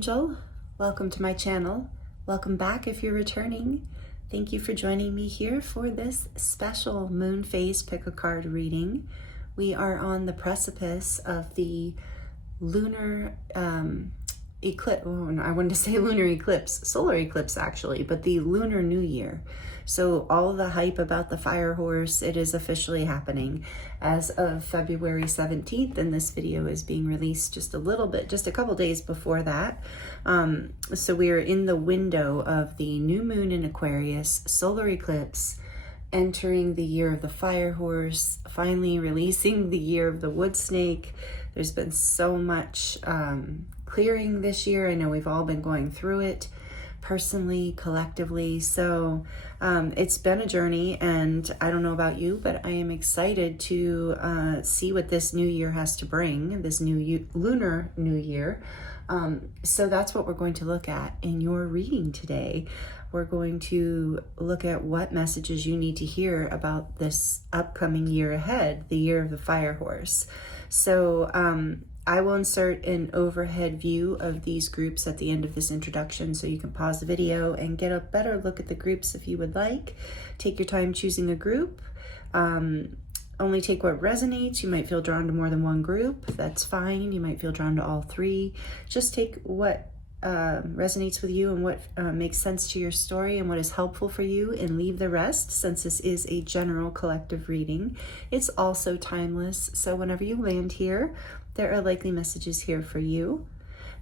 Angel. Welcome to my channel. Welcome back if you're returning. Thank you for joining me here for this special moon phase pick a card reading. We are on the precipice of the lunar eclipse. Oh, no, I wanted to say lunar eclipse, solar eclipse actually, but the lunar new year. So all the hype about the fire horse, it is officially happening as of February 17th, and this video is being released just a couple days before that. So we are in the window of the new moon in Aquarius, solar eclipse, entering the year of the fire horse, finally releasing the year of the wood snake. There's been so much clearing this year. I know we've all been going through it personally, collectively. So it's been a journey, and I don't know about you, but I am excited to see what this new year has to bring, this lunar new year. So that's what we're going to look at in your reading today. We're going to look at what messages you need to hear about this upcoming year ahead, the year of the fire horse. So I will insert an overhead view of these groups at the end of this introduction, so you can pause the video and get a better look at the groups if you would like. Take your time choosing a group. Only take what resonates. You might feel drawn to more than one group. That's fine. You might feel drawn to all three. Just take what resonates with you and what makes sense to your story and what is helpful for you, and leave the rest, since this is a general collective reading. It's also timeless, so whenever you land here, there are likely messages here for you.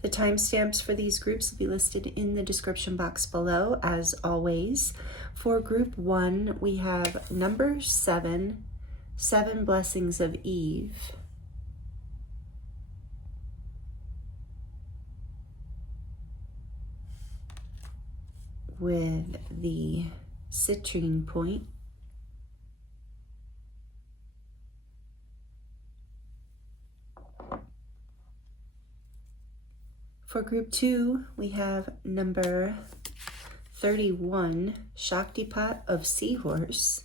The timestamps for these groups will be listed in the description box below, as always. For group 1, we have number 7, 7 Blessings of Eve. With the citrine point. For group 2, we have number 31, Shaktipat of Seahorse.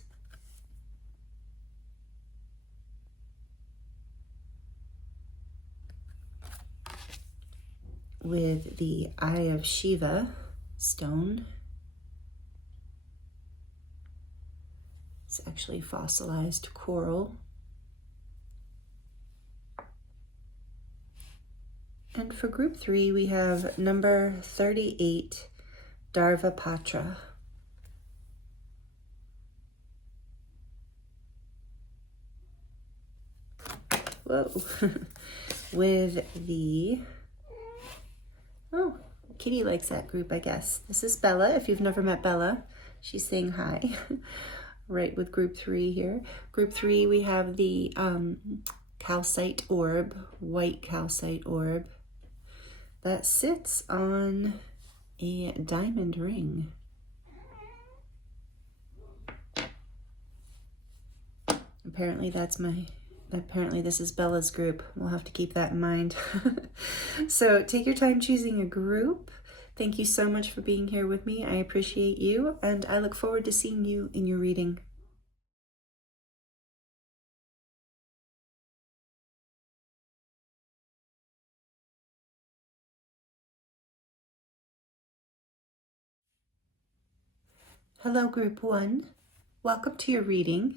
With the Eye of Shiva stone. It's actually fossilized coral. And for group 3, we have number 38, Dharvapatra. Whoa. With the, oh, Kitty likes that group, I guess. This is Bella. If you've never met Bella, she's saying hi. Right, with group 3 here. Group 3, we have the calcite orb, white calcite orb, that sits on a diamond ring. Apparently this is Bella's group. We'll have to keep that in mind. So take your time choosing a group. Thank you so much for being here with me. I appreciate you, and I look forward to seeing you in your reading. Hello, group 1. Welcome to your reading.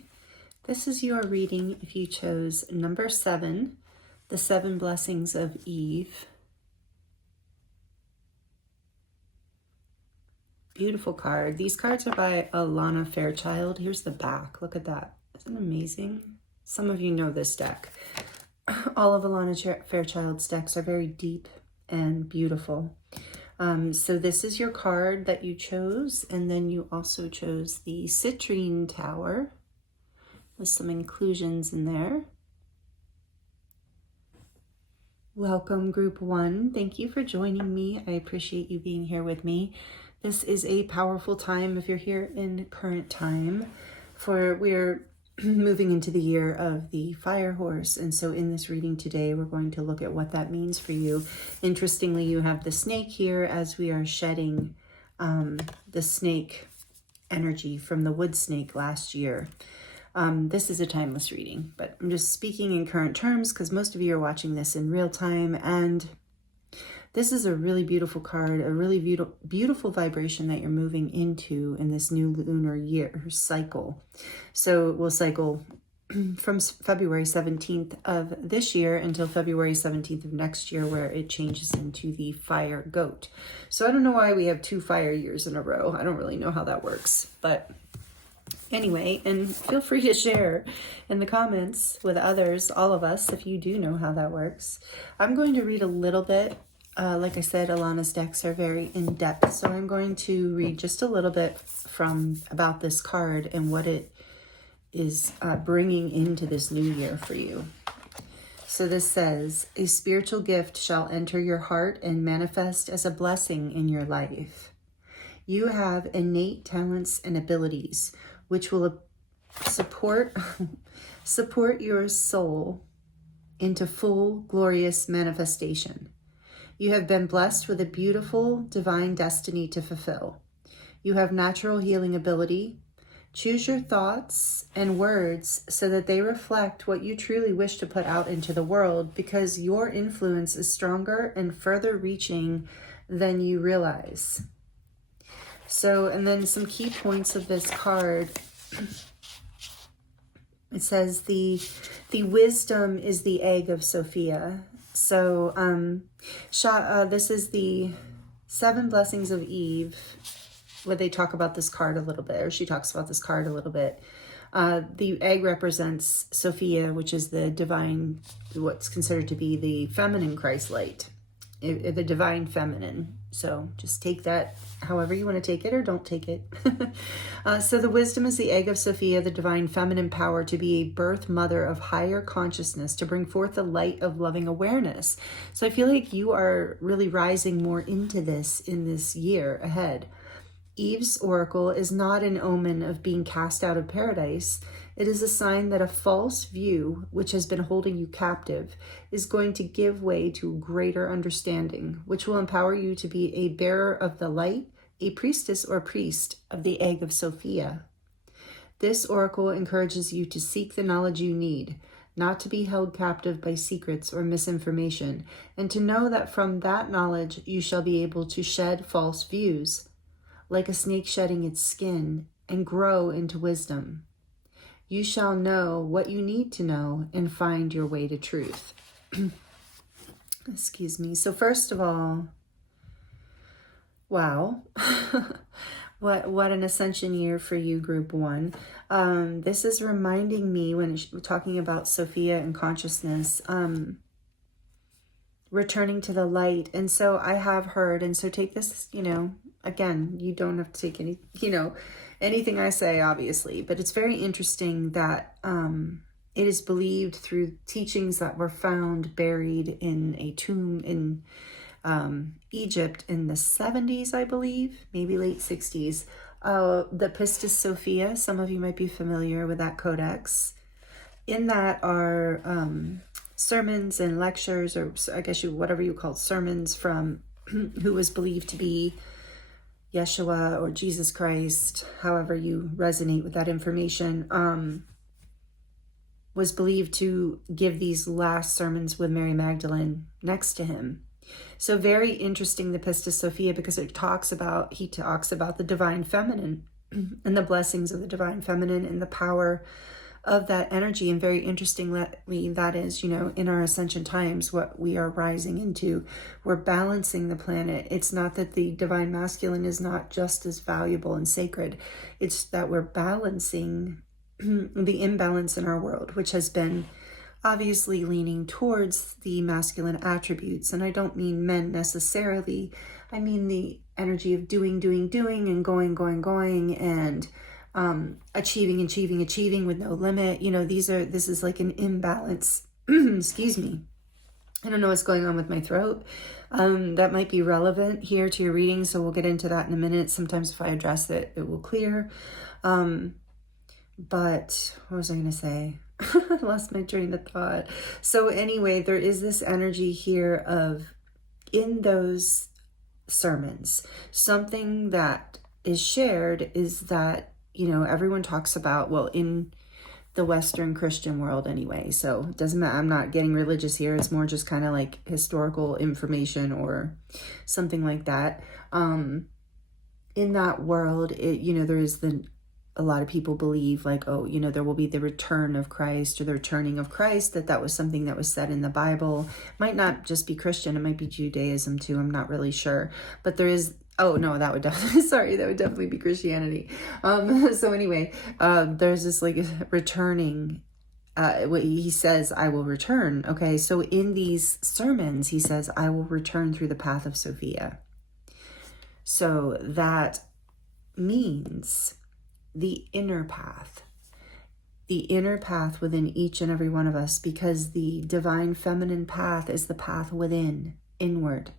This is your reading if you chose number 7, the 7 Blessings of Eve. Beautiful card. These cards are by Alana Fairchild. Here's the back. Look at that. Isn't it amazing? Some of you know this deck. All of Alana Fairchild's decks are very deep and beautiful. So this is your card that you chose, and then you also chose the Citrine Tower with some inclusions in there. Welcome, group 1. Thank you for joining me. I appreciate you being here with me. This is a powerful time if you're here in current time, for we're moving into the year of the fire horse. And so in this reading today, we're going to look at what that means for you. Interestingly, you have the snake here as we are shedding the snake energy from the wood snake last year. This is a timeless reading, but I'm just speaking in current terms because most of you are watching this in real time, and this is a really beautiful card, a really beautiful vibration that you're moving into in this new lunar year cycle. So it will cycle from February 17th of this year until February 17th of next year, where it changes into the fire goat. So I don't know why we have 2 fire years in a row. I don't really know how that works, but anyway, and feel free to share in the comments with others, all of us, if you do know how that works. I'm going to read a little bit. Like I said, Alana's decks are very in-depth, so I'm going to read just a little bit about this card and what it is bringing into this new year for you. So this says, a spiritual gift shall enter your heart and manifest as a blessing in your life. You have innate talents and abilities which will support your soul into full glorious manifestation. You have been blessed with a beautiful divine destiny to fulfill. You have natural healing ability. Choose your thoughts and words so that they reflect what you truly wish to put out into the world, because your influence is stronger and further reaching than you realize. So, and then some key points of this card. It says the wisdom is the egg of Sophia. So this is the 7 blessings of Eve, where they talk about this card a little bit, or she talks about this card a little bit. The egg represents Sophia, which is the divine, what's considered to be the feminine Christ light, the divine feminine. So just take that however you want to take it, or don't take it. So the wisdom is the egg of Sophia, the divine feminine power to be a birth mother of higher consciousness, to bring forth the light of loving awareness. So I feel like you are really rising more into this in this year ahead. Eve's oracle is not an omen of being cast out of paradise. It is a sign that a false view, which has been holding you captive, is going to give way to greater understanding, which will empower you to be a bearer of the light, a priestess or priest of the egg of Sophia. This oracle encourages you to seek the knowledge you need, not to be held captive by secrets or misinformation, and to know that from that knowledge you shall be able to shed false views, like a snake shedding its skin, and grow into wisdom. You shall know what you need to know and find your way to truth. Excuse me. So first of all, wow. What an ascension year for you, group 1. This is reminding me, when we're talking about Sophia and consciousness, returning to the light. And so I have heard, and so take this, again, you don't have to take any, anything I say, obviously, but it's very interesting that it is believed through teachings that were found buried in a tomb in Egypt in the 70s, I believe, maybe late 60s. The Pistis Sophia, some of you might be familiar with that codex. In that are sermons and lectures, or I guess whatever you call sermons, from who was believed to be Yeshua or Jesus Christ, however you resonate with that information, was believed to give these last sermons with Mary Magdalene next to him. So very interesting, the Pistis Sophia, because he talks about the divine feminine and the blessings of the divine feminine and the power of that energy. And very interestingly, that is, in our ascension times, what we are rising into, we're balancing the planet. It's not that the divine masculine is not just as valuable and sacred. It's that we're balancing the imbalance in our world, which has been obviously leaning towards the masculine attributes. And I don't mean men necessarily. I mean the energy of doing, and going, and achieving with no limit. This is like an imbalance. Excuse me. I don't know what's going on with my throat. That might be relevant here to your reading, so we'll get into that in a minute. Sometimes if I address it, it will clear. But what was I going to say? I lost my train of thought. So anyway, there is this energy here of, in those sermons, something that is shared is that, everyone talks about, well, in the Western Christian world anyway. So it doesn't matter. I'm not getting religious here. It's more just kind of like historical information or something like that. In that world, there is a lot of people believe like, oh, there will be the return of Christ or the returning of Christ, that was something that was said in the Bible. Might not just be Christian. It might be Judaism too. I'm not really sure. But there is, oh no, that would definitely, sorry, that would definitely be Christianity. So anyway, there's this like returning, he says, I will return. Okay. So in these sermons, he says, I will return through the path of Sophia. So that means the inner path within each and every one of us, because the divine feminine path is the path within, inward.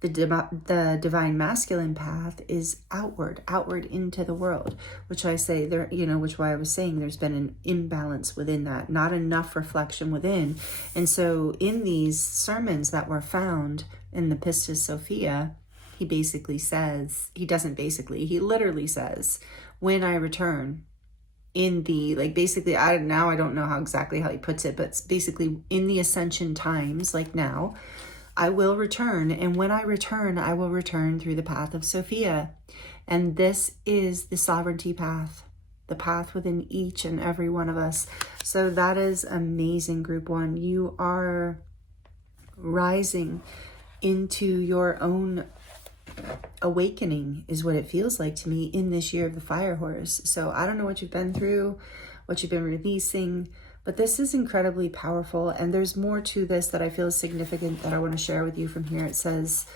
The divine masculine path is outward into the world, which I say there, which why I was saying there's been an imbalance within that, not enough reflection within. And so in these sermons that were found in the Pistis Sophia, he literally says, when I return in the, like, basically, I don't know exactly how he puts it, but it's basically in the ascension times, like now, I will return. And when I return, I will return through the path of Sophia. And this is the sovereignty path, the path within each and every one of us. So that is amazing, group one. You are rising into your own awakening, is what it feels like to me in this year of the fire horse. So I don't know what you've been through, what you've been releasing, but this is incredibly powerful. And there's more to this that I feel is significant that I want to share with you from here. It says,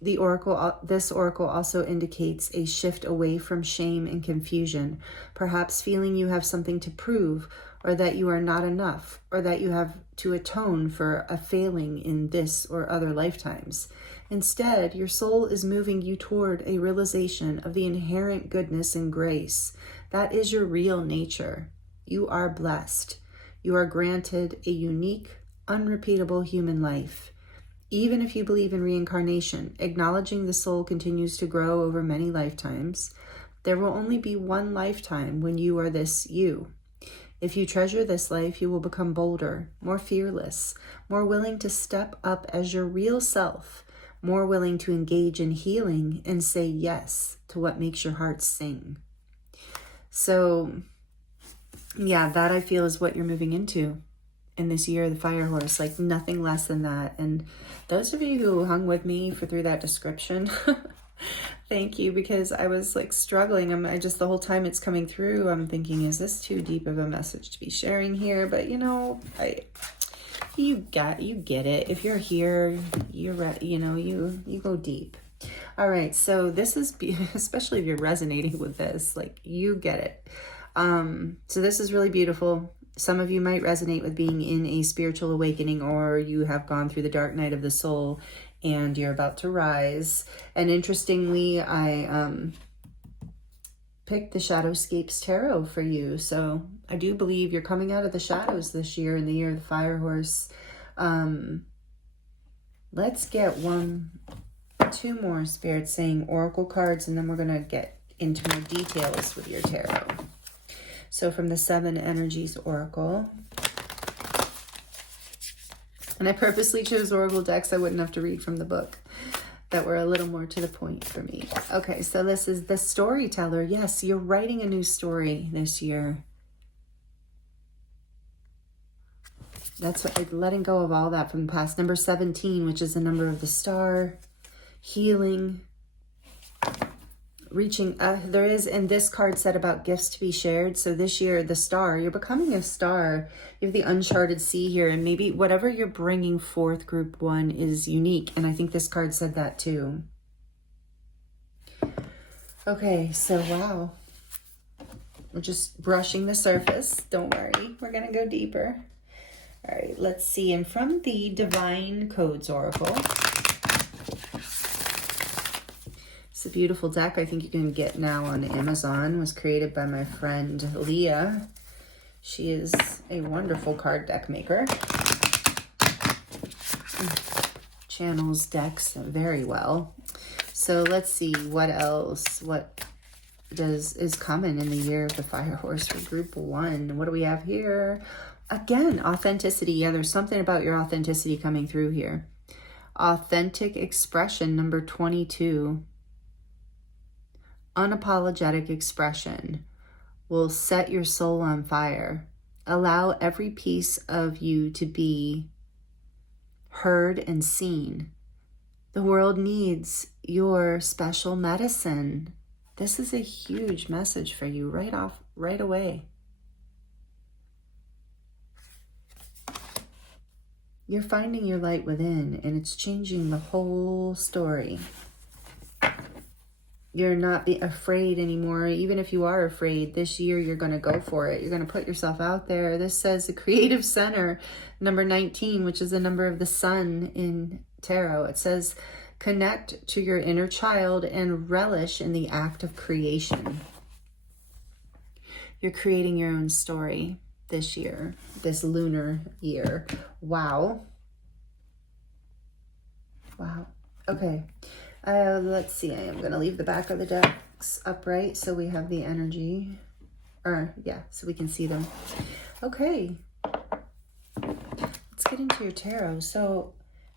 this oracle also indicates a shift away from shame and confusion, perhaps feeling you have something to prove, or that you are not enough, or that you have to atone for a failing in this or other lifetimes. Instead, your soul is moving you toward a realization of the inherent goodness and grace. That is your real nature. You are blessed. You are granted a unique, unrepeatable human life. Even if you believe in reincarnation, acknowledging the soul continues to grow over many lifetimes, there will only be one lifetime when you are this you. If you treasure this life, you will become bolder, more fearless, more willing to step up as your real self, more willing to engage in healing and say yes to what makes your heart sing. So, yeah, that I feel is what you're moving into in this year of the fire horse, like nothing less than that. And those of you who hung with me through that description, thank you, because I was like struggling. I just, the whole time it's coming through, I'm thinking, is this too deep of a message to be sharing here? But you get it. If you're here, you go deep. All right. So this is, especially if you're resonating with this, like you get it. So this is really beautiful. Some of you might resonate with being in a spiritual awakening, or you have gone through the dark night of the soul and you're about to rise. And interestingly, I picked the Shadowscapes Tarot for you. So I do believe you're coming out of the shadows this year, in the year of the fire horse. Let's get two more spirits saying oracle cards, and then we're going to get into more details with your tarot. So from the Seven Energies Oracle. And I purposely chose oracle decks I wouldn't have to read from the book, that were a little more to the point for me. Okay, so this is the storyteller. Yes, you're writing a new story this year. That's what, letting go of all that from the past. Number 17, which is the number of the star. Healing. Reaching, there is, and this card said about gifts to be shared. So this year, the star, you're becoming a star. You have the uncharted sea here, and maybe whatever you're bringing forth, group one, is unique. And I think this card said that too. Okay, so wow. We're just brushing the surface. Don't worry, we're going to go deeper. All right, let's see. And from the Divine Codes Oracle, it's a beautiful deck I think you can get now on Amazon. It was created by my friend Leah. She is a wonderful card deck maker. Channels decks very well. So let's see what else. What is coming in the year of the fire horse for group 1. What do we have here? Again, authenticity. Yeah, there's something about your authenticity coming through here. Authentic expression, number 22. Unapologetic expression will set your soul on fire. Allow every piece of you to be heard and seen. The world needs your special medicine. This is a huge message for you right away. You're finding your light within, and it's changing the whole story. You're not afraid anymore. Even if you are afraid, this year you're going to go for it. You're going to put yourself out there. This says the creative center, number 19, which is the number of the sun in tarot. It says, connect to your inner child and relish in the act of creation. You're creating your own story this year, this lunar year. Wow. Wow. Okay. Let's see. I am going to leave the back of the decks upright so we have the energy. So we can see them. Okay. Let's get into your tarot. So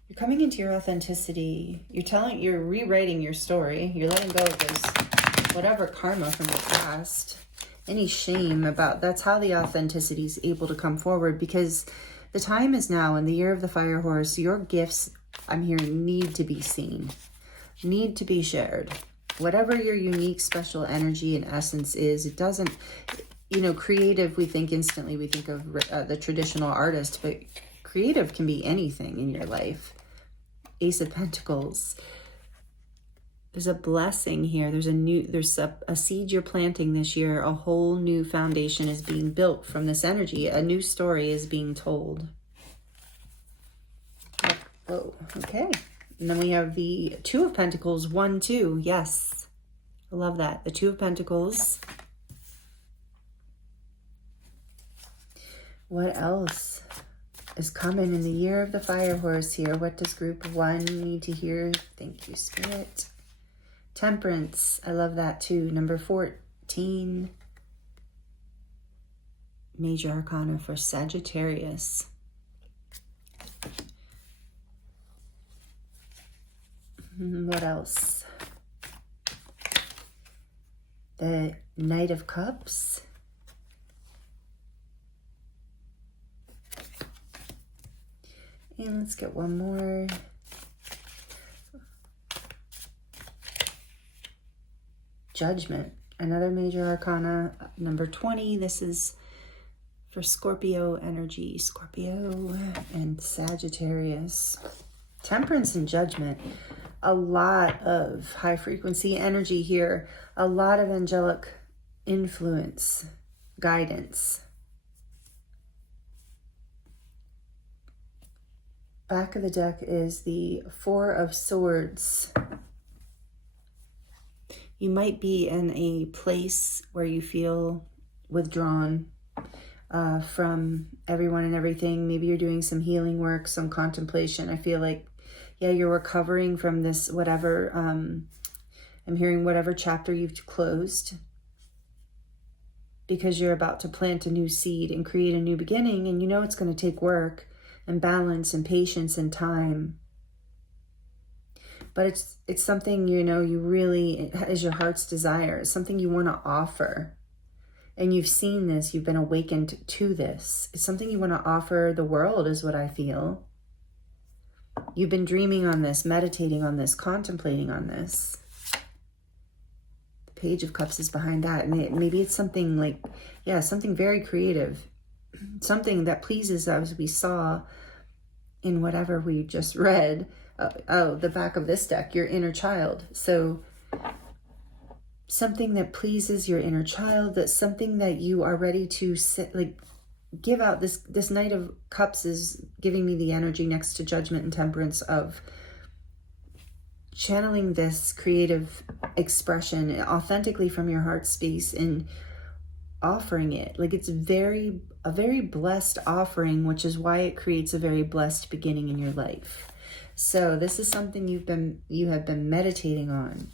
you're coming into your authenticity. You're rewriting your story. You're letting go of this, whatever karma from the past, any shame about, that's how the authenticity is able to come forward, because the time is now in the year of the fire horse. Your gifts, I'm hearing, need to be seen, need to be shared. Whatever your unique special energy and essence is, it doesn't, creative, we think of the traditional artist, but creative can be anything in your life. Ace of Pentacles. There's a blessing here. There's a seed you're planting this year. A whole new foundation is being built from this energy. A new story is being told. Oh, okay. And then we have the Two of Pentacles, 1, 2. Yes. I love that. The Two of Pentacles. What else is coming in the year of the fire horse here? What does group 1 need to hear? Thank you, Spirit. Temperance. I love that too. Number 14. Major Arcana for Sagittarius. What else? The Knight of Cups. And let's get one more. Judgment. Another major arcana, number 20. This is for Scorpio energy. Scorpio and Sagittarius. Temperance and Judgment. A lot of high frequency energy here. A lot of angelic influence, guidance. Back of the deck is the Four of Swords. You might be in a place where you feel withdrawn from everyone and everything. Maybe you're doing some healing work, some contemplation. I feel like, yeah, you're recovering from this, whatever, I'm hearing whatever chapter you've closed, because you're about to plant a new seed and create a new beginning, and you know it's going to take work and balance and patience and time. But it's something, you really, it is your heart's desire. It's something you want to offer. And you've seen this, you've been awakened to this. It's something you want to offer the world, is what I feel. You've been dreaming on this, meditating on this, contemplating on this. The Page of Cups is behind that. And maybe it's something like, something very creative. Something that pleases us, we saw in whatever we just read. The back of this deck, your inner child. So something that pleases your inner child, that's something that you are ready to give out. This Knight of Cups is giving me the energy next to Judgment and Temperance of channeling this creative expression authentically from your heart space and offering it. It's a very blessed offering, which is why it creates a very blessed beginning in your life. So this is something you have been meditating on.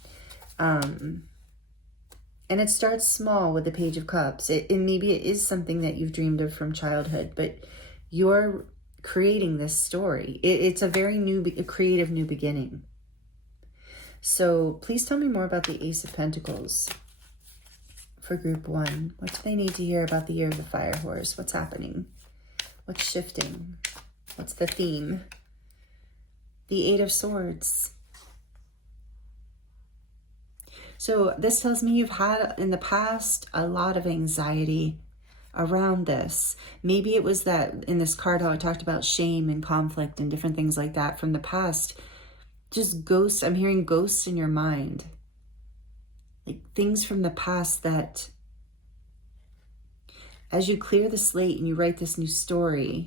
And it starts small with the Page of Cups. Maybe it is something that you've dreamed of from childhood, but you're creating this story. It's a very creative new beginning. So please tell me more about the Ace of Pentacles for group 1. What do they need to hear about the year of the Fire Horse? What's happening? What's shifting? What's the theme? The Eight of Swords. So this tells me you've had in the past a lot of anxiety around this. Maybe it was that in this card how I talked about shame and conflict and different things like that from the past. Just ghosts. I'm hearing ghosts in your mind. Like things from the past that as you clear the slate and you write this new story,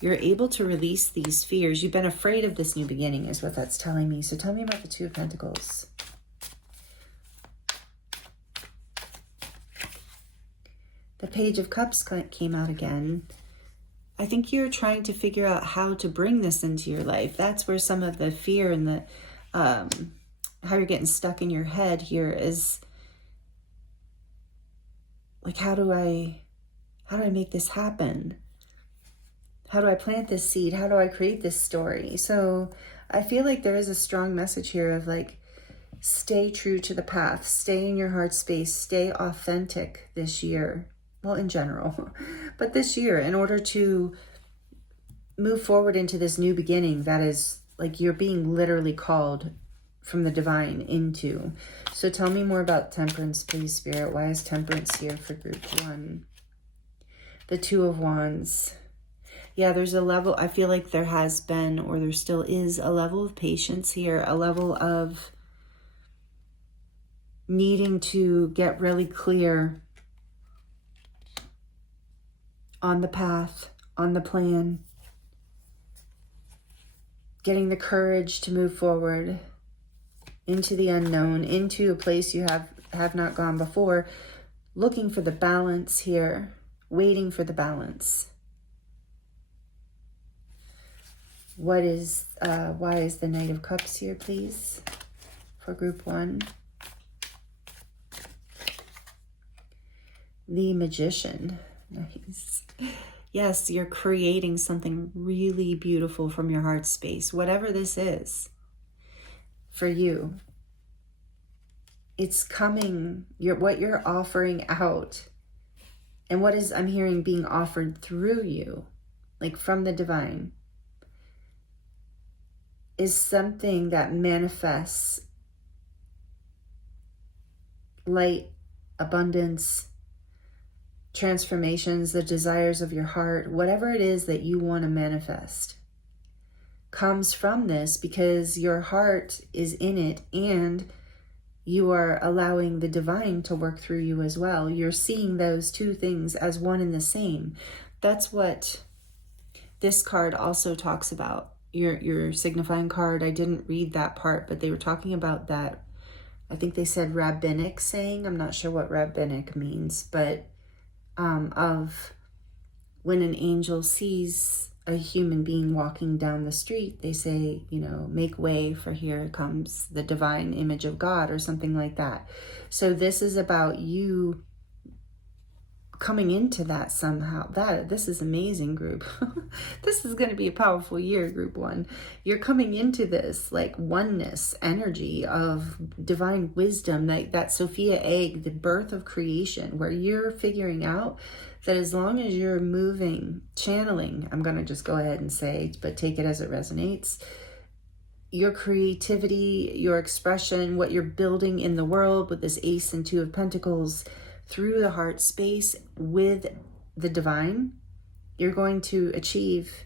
you're able to release these fears. You've been afraid of this new beginning is what that's telling me. So tell me about the Two of Pentacles. The Page of Cups came out again. I think you're trying to figure out how to bring this into your life. That's where some of the fear and the how you're getting stuck in your head here is like, how do I make this happen? How do I plant this seed? How do I create this story? So I feel like there is a strong message here of like, stay true to the path, stay in your heart space, stay authentic this year. Well, in general, but this year, in order to move forward into this new beginning, that is like you're being literally called from the divine into. So tell me more about Temperance, please, Spirit. Why is Temperance here for group 1? The Two of Wands. Yeah, there's a level, I feel like there has been, or there still is a level of patience here, a level of needing to get really clear on the path, on the plan, getting the courage to move forward into the unknown, into a place you have not gone before, looking for the balance here, waiting for the balance. Why is the Knight of Cups here, please, for group 1? The Magician. Nice. Yes, you're creating something really beautiful from your heart space, whatever this is for you. It's coming, what you're offering out, and what is, I'm hearing, being offered through you, like from the divine, is something that manifests light, abundance, transformations, the desires of your heart, whatever it is that you want to manifest comes from this because your heart is in it and you are allowing the divine to work through you as well. You're seeing those two things as one and the same. That's what this card also talks about. Your signifying card, I didn't read that part, but they were talking about that. I think they said rabbinic saying. I'm not sure what rabbinic means, but of when an angel sees a human being walking down the street, they say, you know, make way, for here comes the divine image of God, or something like that. So this is about you coming into that somehow. This is amazing, group. This is going to be a powerful year, group 1. You're coming into this like oneness energy of divine wisdom, that Sophia egg, the birth of creation, where you're figuring out that as long as you're moving, channeling, I'm going to just go ahead and say, but take it as it resonates, your creativity, your expression, what you're building in the world with this Ace and Two of Pentacles, through the heart space with the divine, you're going to achieve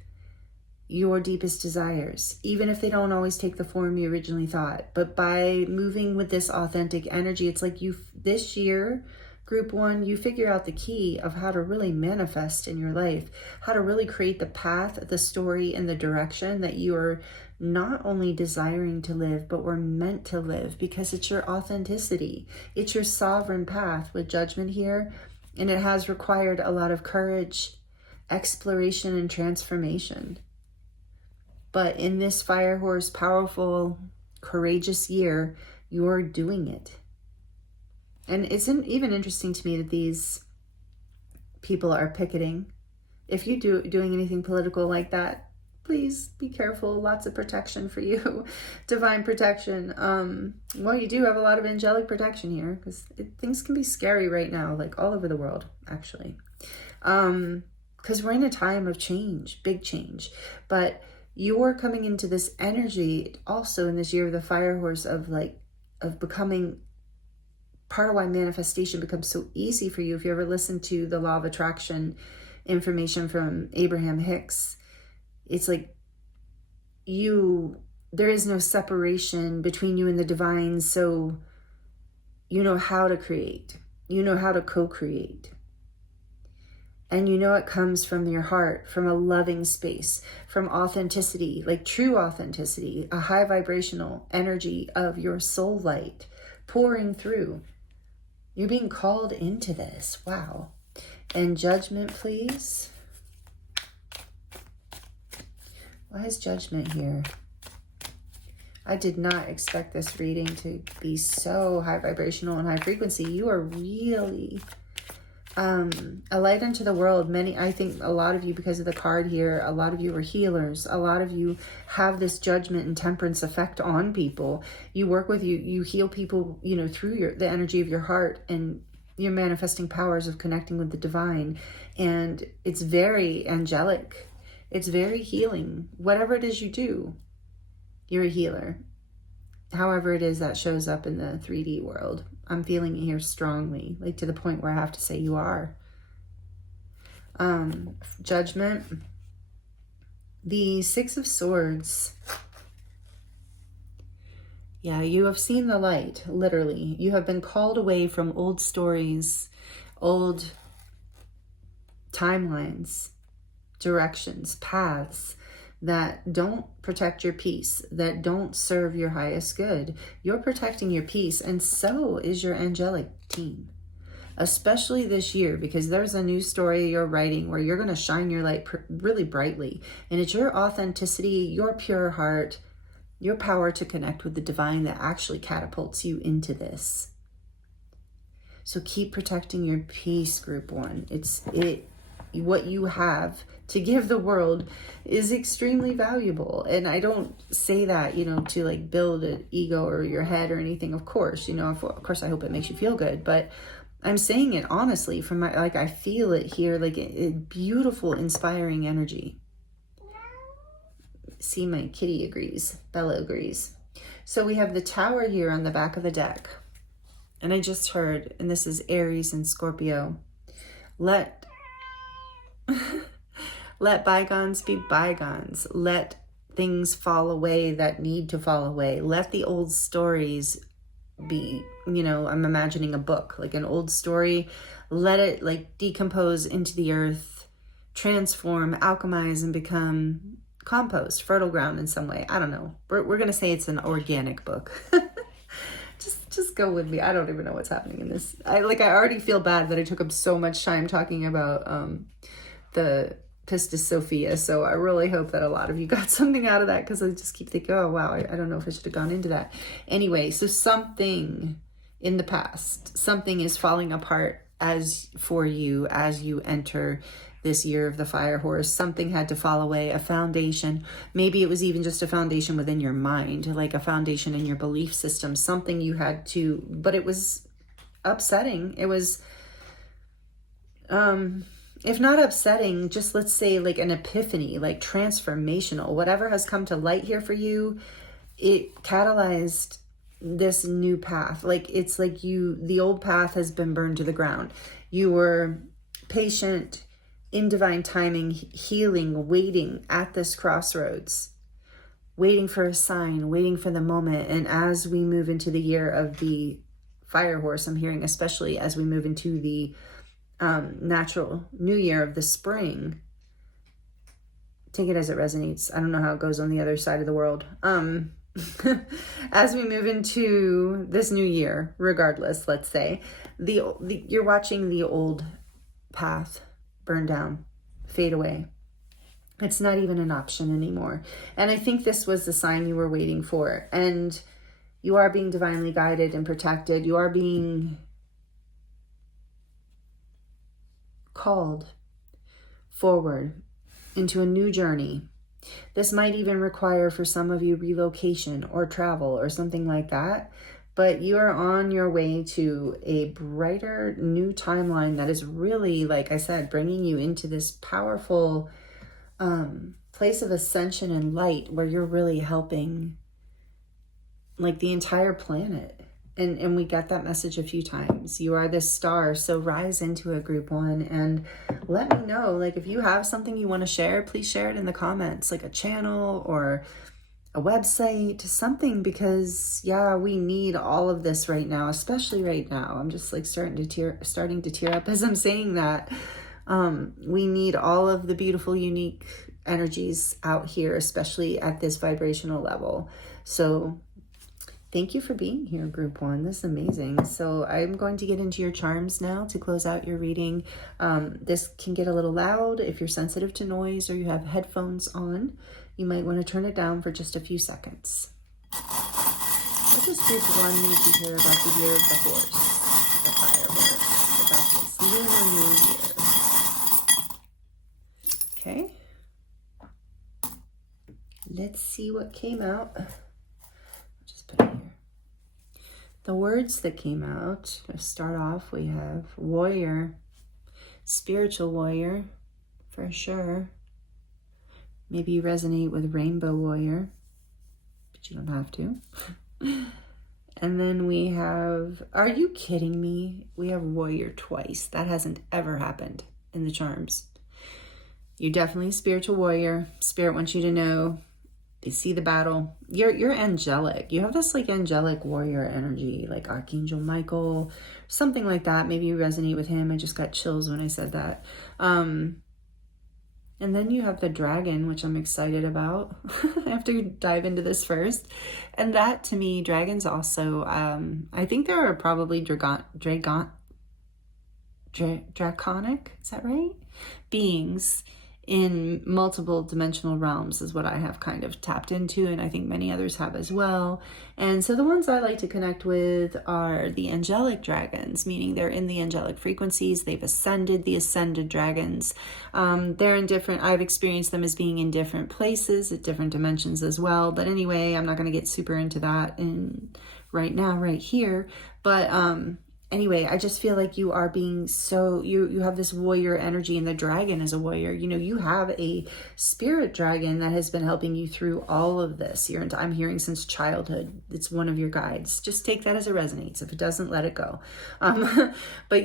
your deepest desires, even if they don't always take the form you originally thought. But by moving with this authentic energy, it's like this year, group 1, you figure out the key of how to really manifest in your life, how to really create the path, the story, and the direction that you are not only desiring to live, but were meant to live, because it's your authenticity. It's your sovereign path with Judgment here, and it has required a lot of courage, exploration, and transformation. But in this Fire Horse, powerful, courageous year, you're doing it. And it's even interesting to me that these people are picketing. If you doing anything political like that, please be careful. Lots of protection for you. Divine protection. Well, you do have a lot of angelic protection here, because things can be scary right now, like all over the world, actually. Because we're in a time of change, big change. But you're coming into this energy also in this year of the fire horse of becoming part of why manifestation becomes so easy for you. If you ever listen to the law of attraction information from Abraham Hicks, it's like there is no separation between you and the divine. So you know how to create, you know how to co-create. And you know it comes from your heart, from a loving space, from authenticity, like true authenticity, a high vibrational energy of your soul light pouring through. You're being called into this. Wow. And judgment, please. Why is judgment here? I did not expect this reading to be so high vibrational and high frequency. You are really a light unto the world. I think a lot of you, because of the card here, a lot of you are healers. A lot of you have this judgment and temperance effect on people. You work with you heal people, through the energy of your heart and your manifesting powers of connecting with the divine. And it's very angelic. It's very healing. Whatever it is you do, you're a healer. However it is that shows up in the 3D world. I'm feeling it here strongly, like to the point where I have to say you are. Judgment. The Six of Swords. Yeah, you have seen the light, literally. You have been called away from old stories, old timelines, directions, paths that don't protect your peace, that don't serve your highest good. You're protecting your peace, and so is your angelic team. Especially this year, because there's a new story you're writing where you're going to shine your light really brightly. And it's your authenticity, your pure heart, your power to connect with the divine that actually catapults you into this. So keep protecting your peace, group one. What you have to give the world is extremely valuable. And I don't say that, to like build an ego or your head or anything. Of course, of course, I hope it makes you feel good, but I'm saying it honestly from I feel it here, like a beautiful, inspiring energy. See, my kitty agrees. Bella agrees. So we have the Tower here on the back of the deck. And I just heard, and this is Aries and Scorpio, let bygones be bygones. Let things fall away that need to fall away. Let the old stories be, I'm imagining a book, like an old story. Let it decompose into the earth, transform, alchemize, and become compost, fertile ground in some way. I don't know. We're going to say it's an organic book. Just go with me. I don't even know what's happening in this. I already feel bad that I took up so much time talking about the Pistis Sophia. So I really hope that a lot of you got something out of that, because I just keep thinking, oh, wow, I don't know if I should have gone into that. Anyway, so something in the past, something is falling apart for you as you enter this year of the fire horse. Something had to fall away, a foundation. Maybe it was even just a foundation within your mind, like a foundation in your belief system, something you had to, but it was upsetting. It was, if not upsetting, just let's say like an epiphany, like transformational. Whatever has come to light here for you, it catalyzed this new path. Like it's like the old path has been burned to the ground. You were patient, in divine timing, healing, waiting at this crossroads, waiting for a sign, waiting for the moment. And as we move into the year of the fire horse, I'm hearing, especially as we move into the natural new year of the spring, take it as it resonates. I don't know how it goes on the other side of the world. As we move into this new year, regardless, let's say you're watching the old path burn down, fade away. It's not even an option anymore. And I think this was the sign you were waiting for. And you are being divinely guided and protected. You are being called forward into a new journey. This might even require for some of you relocation or travel or something like that. But you are on your way to a brighter new timeline that is really, like I said, bringing you into this powerful place of ascension and light where you're really helping like the entire planet. And we got that message a few times. You are this star, so rise into it, group one, and let me know, like, if you have something you want to share, please share it in the comments, like a channel or a website, something, because yeah, we need all of this right now, especially right now. I'm just like starting to tear up as I'm saying that. We need all of the beautiful, unique energies out here, especially at this vibrational level. So thank you for being here, group one. This is amazing. So I'm going to get into your charms now to close out your reading. This can get a little loud if you're sensitive to noise or you have headphones on. You might want to turn it down for just a few seconds. What does group one need to hear about the year of the horse, the fire horse, about this lunar new year? Okay. Let's see what came out. Just put it here. The words that came out, to start off, we have warrior, spiritual warrior, for sure. Maybe you resonate with rainbow warrior, but you don't have to. And then we have, are you kidding me? We have warrior twice. That hasn't ever happened in the charms. You're definitely a spiritual warrior. Spirit wants you to know. They see the battle. You're angelic. You have this like angelic warrior energy, like Archangel Michael, something like that. Maybe you resonate with him. I just got chills when I said that. And then you have the dragon, which I'm excited about. I have to dive into this first. And that, to me, dragons also, I think there are probably draconic, is that right? Beings in multiple dimensional realms is what I have kind of tapped into, and I think many others have as well. And so the ones I like to connect with are the angelic dragons, meaning they're in the angelic frequencies. They've ascended, the ascended dragons. They're in different, I've experienced them as being in different places at different dimensions as well. But anyway, I'm not going to get super into that right now, right here. But anyway, I just feel like you are being so, you have this warrior energy, and the dragon is a warrior. You know, you have a spirit dragon that has been helping you through all of this. I'm hearing since childhood. It's one of your guides. Just take that as it resonates. If it doesn't, let it go. But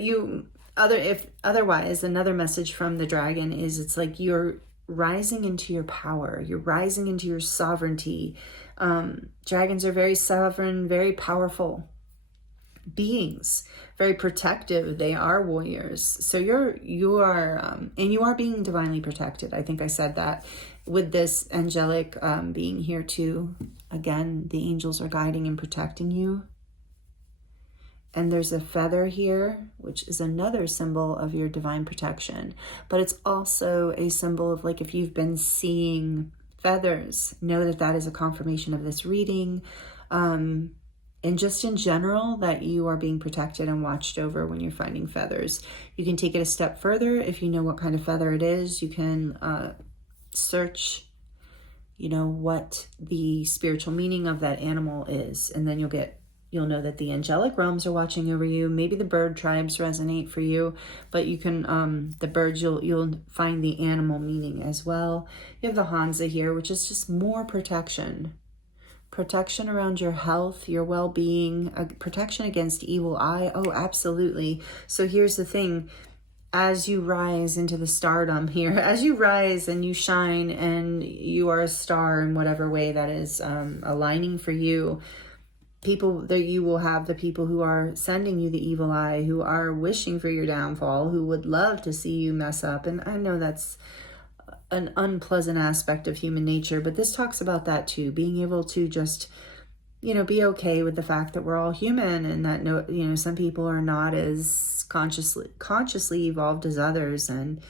otherwise, another message from the dragon is it's like you're rising into your power. You're rising into your sovereignty. Dragons are very sovereign, very powerful beings, very protective. They are warriors. So you are being divinely protected. I think I said that with this angelic being here too. Again, the angels are guiding and protecting you. And there's a feather here, which is another symbol of your divine protection. But it's also a symbol of, like, if you've been seeing feathers, know that that is a confirmation of this reading. And just in general, that you are being protected and watched over when you're finding feathers. You can take it a step further. If you know what kind of feather it is, you can search, what the spiritual meaning of that animal is. And then you'll know that the angelic realms are watching over you. Maybe the bird tribes resonate for you, but you can, the birds, you'll find the animal meaning as well. You have the Hansa here, which is just more protection. Protection around your health, your well-being, protection against evil eye. Oh, absolutely. So here's the thing. As you rise into the stardom here, as you rise and you shine and you are a star in whatever way that is aligning for you, you will have the people who are sending you the evil eye, who are wishing for your downfall, who would love to see you mess up. And I know that's an unpleasant aspect of human nature, but this talks about that too, being able to just, be okay with the fact that we're all human, and that some people are not as consciously evolved as others, and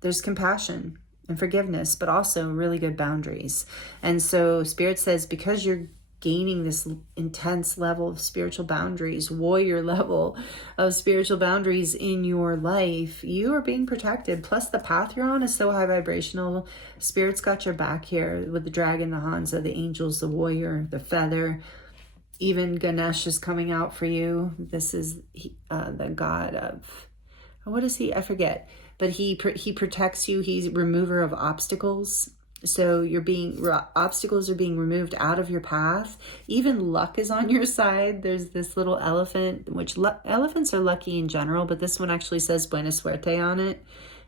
there's compassion and forgiveness, but also really good boundaries. And so Spirit says, because you're gaining this intense level of spiritual boundaries, warrior level of spiritual boundaries in your life. You are being protected. Plus the path you're on is so high vibrational. Spirit's got your back here with the dragon, the Hansa, the angels, the warrior, the feather. Even Ganesh is coming out for you. This is the god of, what is he? I forget. But he protects you. He's remover of obstacles. So obstacles are being removed out of your path. Even luck is on your side. There's this little elephant, which elephants are lucky in general, but this one actually says buena suerte on it,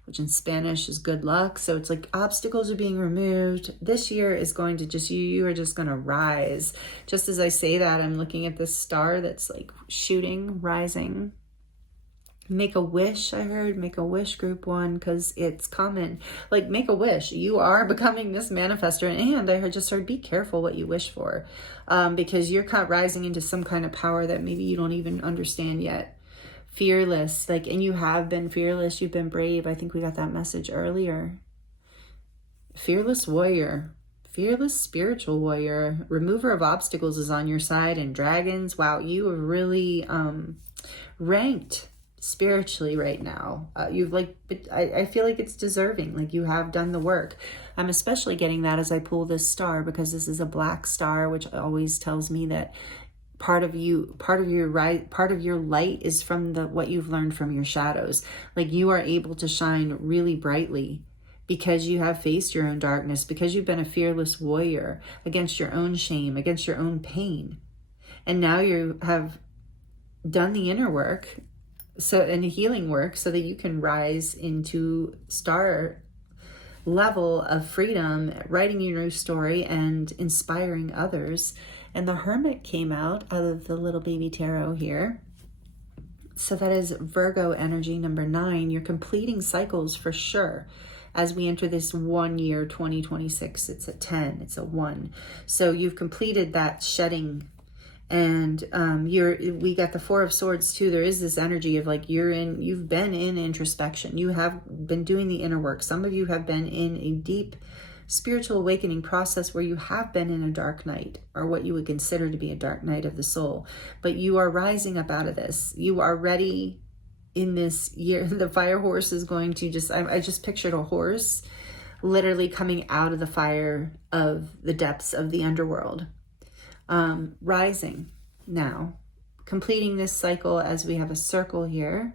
which in Spanish is good luck. So it's like obstacles are being removed. This year is going to just, you are just going to rise. Just as I say that, I'm looking at this star that's like shooting, rising. Make a wish, I heard. Make a wish, group 1, because it's coming. Like, make a wish. You are becoming this manifester. And I just heard, be careful what you wish for, because you're kind of rising into some kind of power that maybe you don't even understand yet. Fearless, like, and you have been fearless. You've been brave. I think we got that message earlier. Fearless warrior. Fearless spiritual warrior. Remover of obstacles is on your side. And dragons, wow, you have really ranked spiritually right now. I feel like it's deserving. Like, you have done the work. I'm especially getting that as I pull this star, because this is a black star, which always tells me that part of your light is from what you've learned from your shadows. Like, you are able to shine really brightly because you have faced your own darkness, because you've been a fearless warrior against your own shame, against your own pain. And now you have done the inner work, and healing work, so that you can rise into star level of freedom, writing your new story and inspiring others. And the Hermit came out of the little baby tarot here. So that is Virgo energy, number 9. You're completing cycles for sure. As we enter this 1 year, 2026, it's a 10, it's a 1. So you've completed that shedding. And we got the 4 of Swords too. There is this energy of like, you've been in introspection. You have been doing the inner work. Some of you have been in a deep spiritual awakening process where you have been in a dark night, or what you would consider to be a dark night of the soul. But you are rising up out of this. You are ready in this year. The fire horse is going to I just pictured a horse literally coming out of the fire of the depths of the underworld. Rising now, completing this cycle, as we have a circle here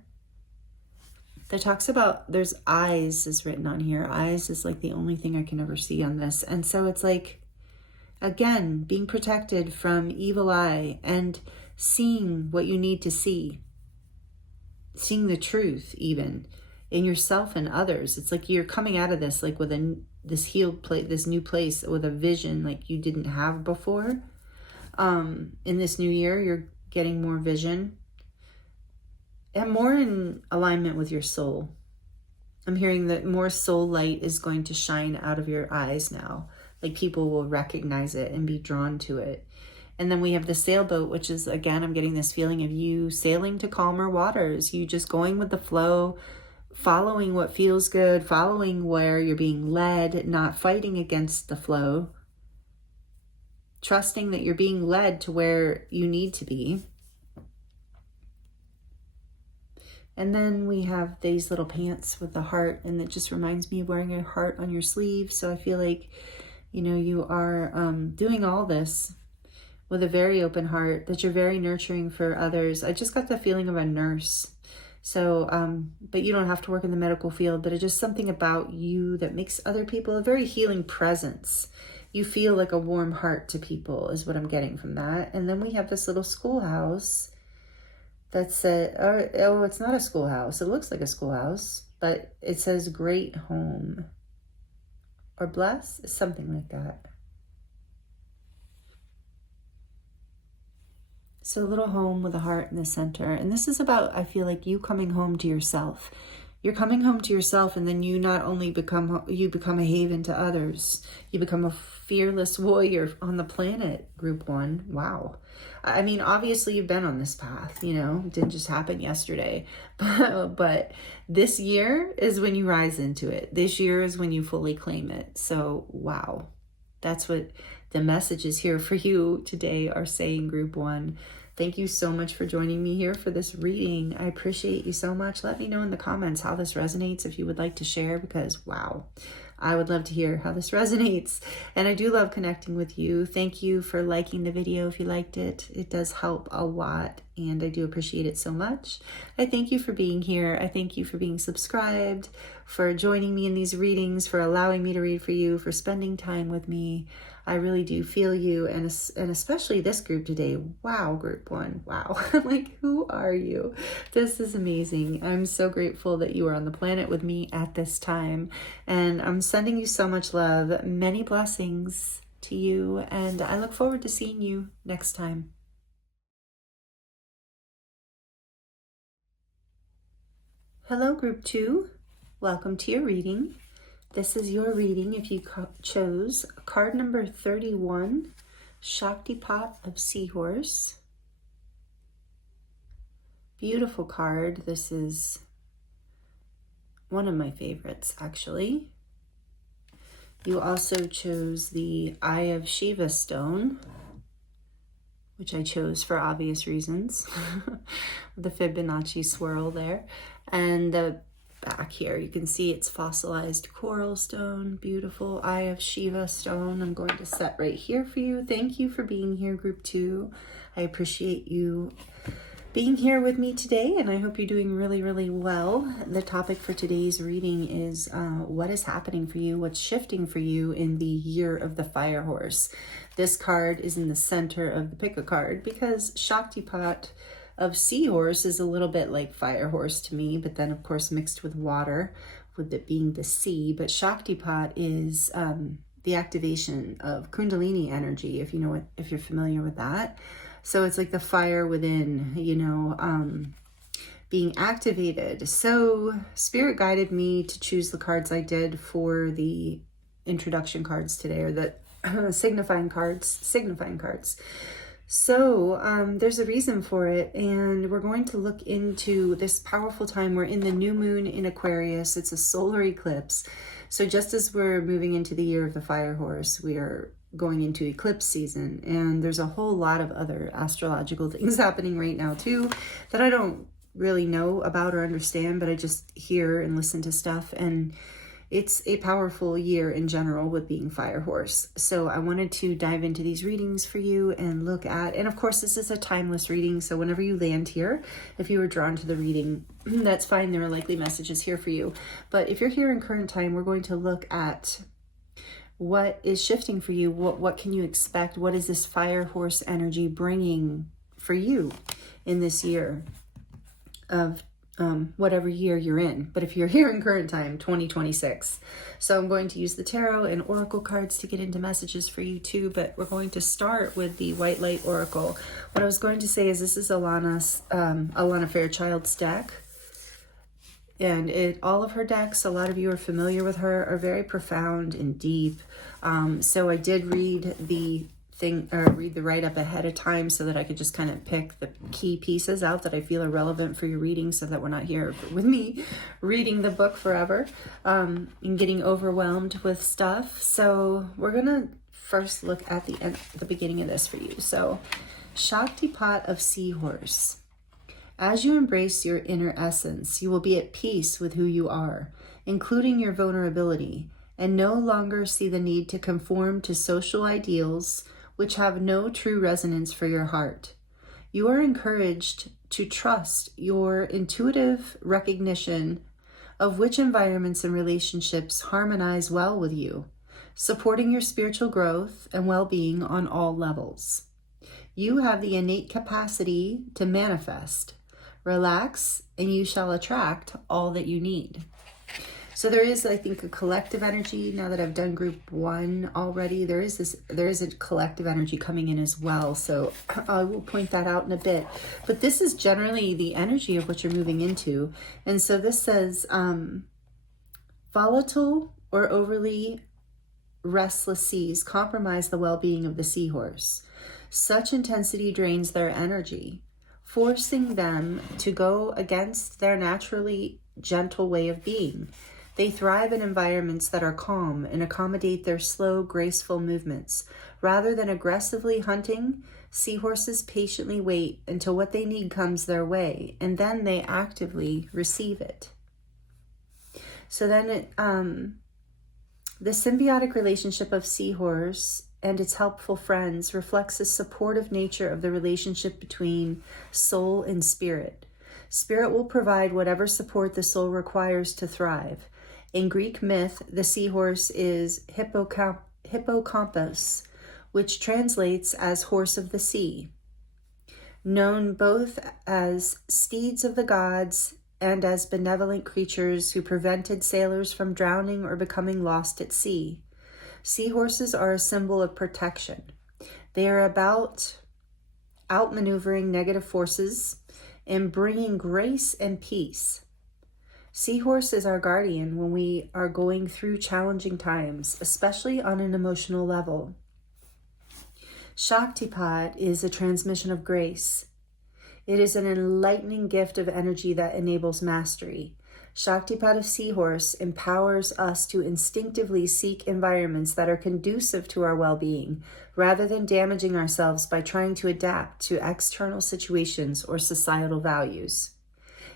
that talks about, there's eyes is written on here. Eyes is like the only thing I can ever see on this. And so it's like, again, being protected from evil eye and seeing what you need to see, seeing the truth even in yourself and others. It's like you're coming out of this like with this healed place, this new place, with a vision like you didn't have before. In this new year, you're getting more vision and more in alignment with your soul. I'm hearing that more soul light is going to shine out of your eyes now. Like, people will recognize it and be drawn to it. And then we have the sailboat, which is, again, I'm getting this feeling of you sailing to calmer waters. You just going with the flow, following what feels good, following where you're being led, not fighting against the flow. Trusting that you're being led to where you need to be. And then we have these little pants with the heart, and it just reminds me of wearing a heart on your sleeve. So I feel like, you are doing all this with a very open heart, that you're very nurturing for others. I just got the feeling of a nurse. So, but you don't have to work in the medical field, but it's just something about you that makes other people a very healing presence. You feel like a warm heart to people is what I'm getting from that. And then we have this little schoolhouse that said, oh, it's not a schoolhouse. It looks like a schoolhouse, but it says great home or bless, something like that. So a little home with a heart in the center. And this is about, I feel like, you coming home to yourself. You're coming home to yourself, and then you not only become a haven to others, you become a fearless warrior on the planet, group 1. Wow. I mean, obviously you've been on this path, it didn't just happen yesterday, but this year is when you rise into it. This year is when you fully claim it. So, wow. That's what the messages here for you today are saying, group 1. Thank you so much for joining me here for this reading. I appreciate you so much. Let me know in the comments how this resonates if you would like to share, because wow, I would love to hear how this resonates. And I do love connecting with you. Thank you for liking the video if you liked it. It does help a lot, and I do appreciate it so much. I thank you for being here. I thank you for being subscribed, for joining me in these readings, for allowing me to read for you, for spending time with me. I really do feel you, and especially this group today. Wow, group 1. Wow. Like, who are you? This is amazing. I'm so grateful that you are on the planet with me at this time. And I'm sending you so much love. Many blessings to you. And I look forward to seeing you next time. Hello, group 2. Welcome to your reading. This is your reading if you chose card number 31, Shaktipat of Seahorse. Beautiful card. This is one of my favorites, actually. You also chose the Eye of Shiva stone, which I chose for obvious reasons. The Fibonacci swirl there. And the back here, you can see it's fossilized coral stone. Beautiful Eye of Shiva stone. I'm going to set right here for you. Thank you for being here, group 2. I appreciate you being here with me today, and I hope you're doing really, really well. The topic for today's reading is what is happening for you, what's shifting for you in the year of the fire horse. This card is in the center of the pick a card because Shaktipat of Seahorse is a little bit like fire horse to me, but then of course mixed with water, with it being the sea. But Shaktipat is the activation of Kundalini energy, if you know what, if you're familiar with that. So it's like the fire within, you know, being activated. So Spirit guided me to choose the cards I did for the introduction cards today, or the signifying cards. So there's a reason for it, and we're going to look into this powerful time. We're in the new moon in Aquarius. It's a solar eclipse. So just as we're moving into the year of the fire horse, we are going into eclipse season, and there's a whole lot of other astrological things happening right now too that I don't really know about or understand, but I just hear and listen to stuff, and it's a powerful year in general with being fire horse. So I wanted to dive into these readings for you and look at, and of course this is a timeless reading, so whenever you land here, if you were drawn to the reading, that's fine. There are likely messages here for you. But if you're here in current time, we're going to look at what is shifting for you. What can you expect? What is this fire horse energy bringing for you in this year of whatever year you're in? But if you're here in current time, 2026. So I'm going to use the tarot and oracle cards to get into messages for you too, but we're going to start with the White Light Oracle. What I was going to say is this is Alana Fairchild's deck. And all of her decks, a lot of you are familiar with her, are very profound and deep. So I did read the write-up ahead of time so that I could just kind of pick the key pieces out that I feel are relevant for your reading, so that we're not here with me reading the book forever and getting overwhelmed with stuff. So we're going to first look at the beginning of this for you. So Shaktipat of Seahorse. As you embrace your inner essence, you will be at peace with who you are, including your vulnerability, and no longer see the need to conform to social ideals which have no true resonance for your heart. You are encouraged to trust your intuitive recognition of which environments and relationships harmonize well with you, supporting your spiritual growth and well-being on all levels. You have the innate capacity to manifest. Relax, and you shall attract all that you need. So there is, I think, a collective energy. Now that I've done group 1 already, there is a collective energy coming in as well. So I will point that out in a bit. But this is generally the energy of what you're moving into. And so this says, volatile or overly restless seas compromise the well-being of the seahorse. Such intensity drains their energy, forcing them to go against their naturally gentle way of being. They thrive in environments that are calm and accommodate their slow, graceful movements. Rather than aggressively hunting, seahorses patiently wait until what they need comes their way, and then they actively receive it. So then the symbiotic relationship of seahorse and its helpful friends reflects the supportive nature of the relationship between soul and spirit. Spirit will provide whatever support the soul requires to thrive. In Greek myth, the seahorse is hippocampus, which translates as horse of the sea. Known both as steeds of the gods and as benevolent creatures who prevented sailors from drowning or becoming lost at sea. Seahorses are a symbol of protection. They are about outmaneuvering negative forces and bringing grace and peace. Seahorse is our guardian when we are going through challenging times, especially on an emotional level. Shaktipat is a transmission of grace. It is an enlightening gift of energy that enables mastery. Shaktipat of Seahorse empowers us to instinctively seek environments that are conducive to our well-being, rather than damaging ourselves by trying to adapt to external situations or societal values.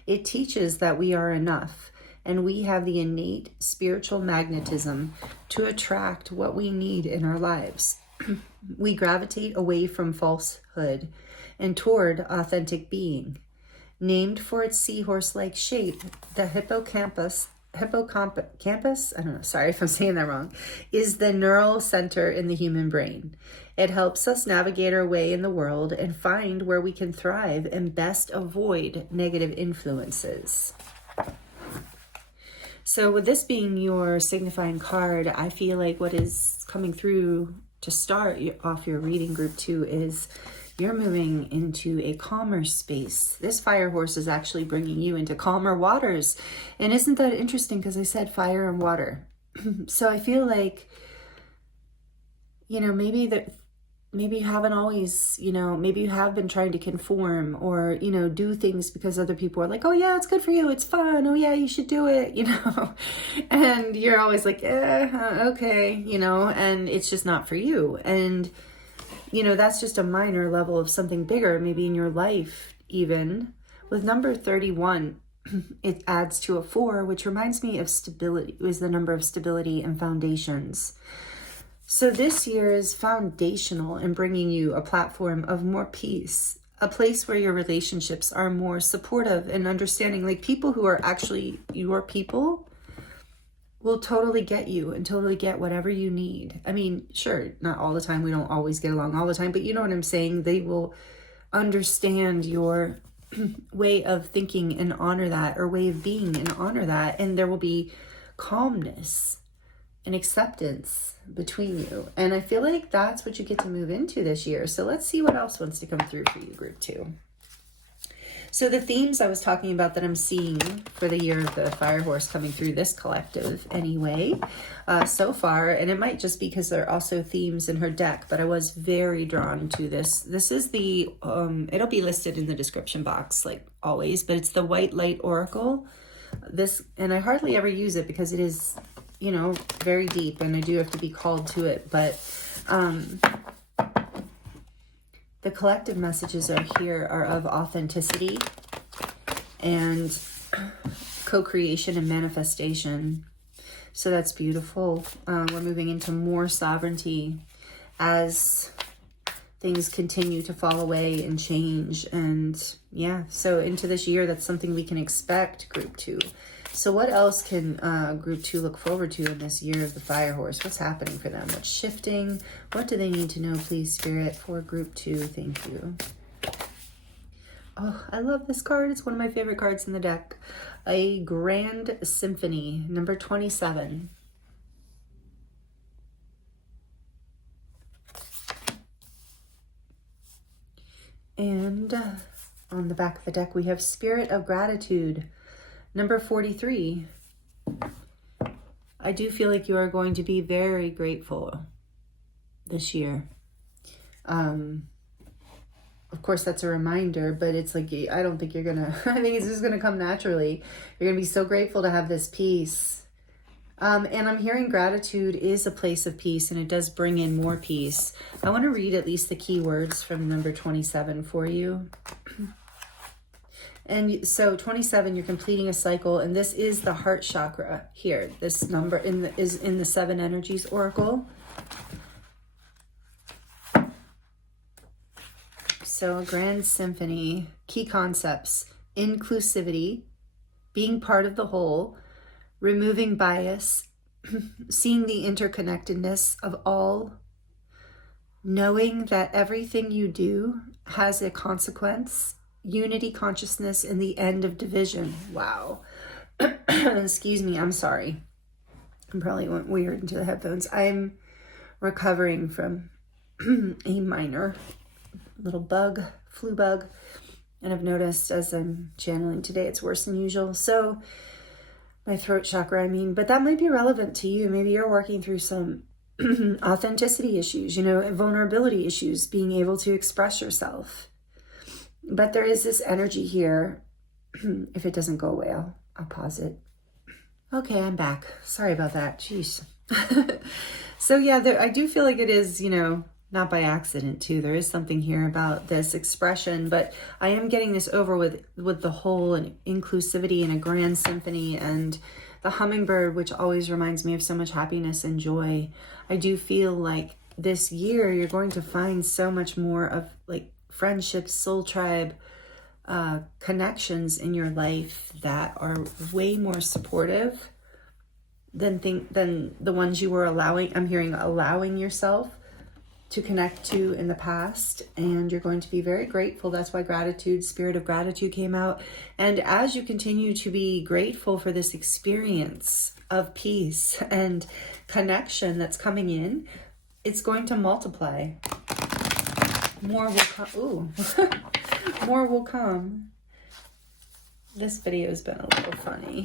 It teaches that we are enough, and we have the innate spiritual magnetism to attract what we need in our lives. We gravitate away from falsehood and toward authentic being. Named for its seahorse-like shape, the hippocampus, I don't know, sorry if I'm saying that wrong, is the neural center in the human brain. It helps us navigate our way in the world and find where we can thrive and best avoid negative influences. So with this being your signifying card, I feel like what is coming through to start off your reading group 2 is you're moving into a calmer space. This fire horse is actually bringing you into calmer waters. And isn't that interesting? Because I said fire and water. So I feel like, maybe you haven't always, maybe you have been trying to conform or, do things because other people are like, oh yeah, it's good for you. It's fun. Oh yeah, you should do it, and you're always like, okay, and it's just not for you. And that's just a minor level of something bigger, maybe in your life even. With number 31, it adds to a 4, which reminds me of stability. It was the number of stability and foundations. So this year is foundational in bringing you a platform of more peace, a place where your relationships are more supportive and understanding. Like people who are actually your people will totally get you and totally get whatever you need. I mean, sure, not all the time. We don't always get along all the time, but you know what I'm saying? They will understand your way of thinking and honor that, or way of being and honor that. And there will be calmness and acceptance between you. And I feel like that's what you get to move into this year. So let's see what else wants to come through for you, group 2. So the themes I was talking about that I'm seeing for the year of the fire horse coming through this collective anyway, so far, and it might just be because there are also themes in her deck, but I was very drawn to this. This is the, it'll be listed in the description box like always, but it's the White Light Oracle. This, and I hardly ever use it because it is, very deep and I do have to be called to it, but the collective messages here are of authenticity and co-creation and manifestation. So that's beautiful. We're moving into more sovereignty as things continue to fall away and change. And yeah, so into this year, that's something we can expect, group 2. So what else can group 2 look forward to in this year of the fire horse? What's happening for them? What's shifting? What do they need to know, please, Spirit, for group 2? Thank you. Oh, I love this card. It's one of my favorite cards in the deck. A Grand Symphony, number 27. And on the back of the deck, we have Spirit of Gratitude, number 43. I do feel like you are going to be very grateful this year. Of course, that's a reminder, but it's like, I don't think you're going to, I think it's just going to come naturally. You're going to be so grateful to have this peace And I'm hearing gratitude is a place of peace, and it does bring in more peace. I want to read at least the key words from number 27 for you. And so 27, you're completing a cycle, and this is the heart chakra here. This number is in the 7 energies oracle. So a grand symphony, key concepts, inclusivity, being part of the whole, removing bias, seeing the interconnectedness of all, knowing that everything you do has a consequence, unity consciousness in the end of division. Wow. Excuse me, I'm sorry. I probably went weird into the headphones. I'm recovering from a minor little flu bug. And I've noticed as I'm channeling today, it's worse than usual. So my throat chakra, but that might be relevant to you. Maybe you're working through some authenticity issues, vulnerability issues, being able to express yourself. But there is this energy here. If it doesn't go away, I'll pause it. Okay, I'm back. Sorry about that. Jeez. So yeah, I do feel like it is, not by accident too. There is something here about this expression, but I am getting this over with the whole and inclusivity and a grand symphony and the hummingbird, which always reminds me of so much happiness and joy. I do feel like this year you're going to find so much more of like friendships, soul tribe, connections in your life that are way more supportive than the ones you were allowing yourself to connect to in the past. And you're going to be very grateful. That's why gratitude, spirit of gratitude came out. And as you continue to be grateful for this experience of peace and connection that's coming in, it's going to multiply. More will come. Ooh, more will come. This video has been a little funny.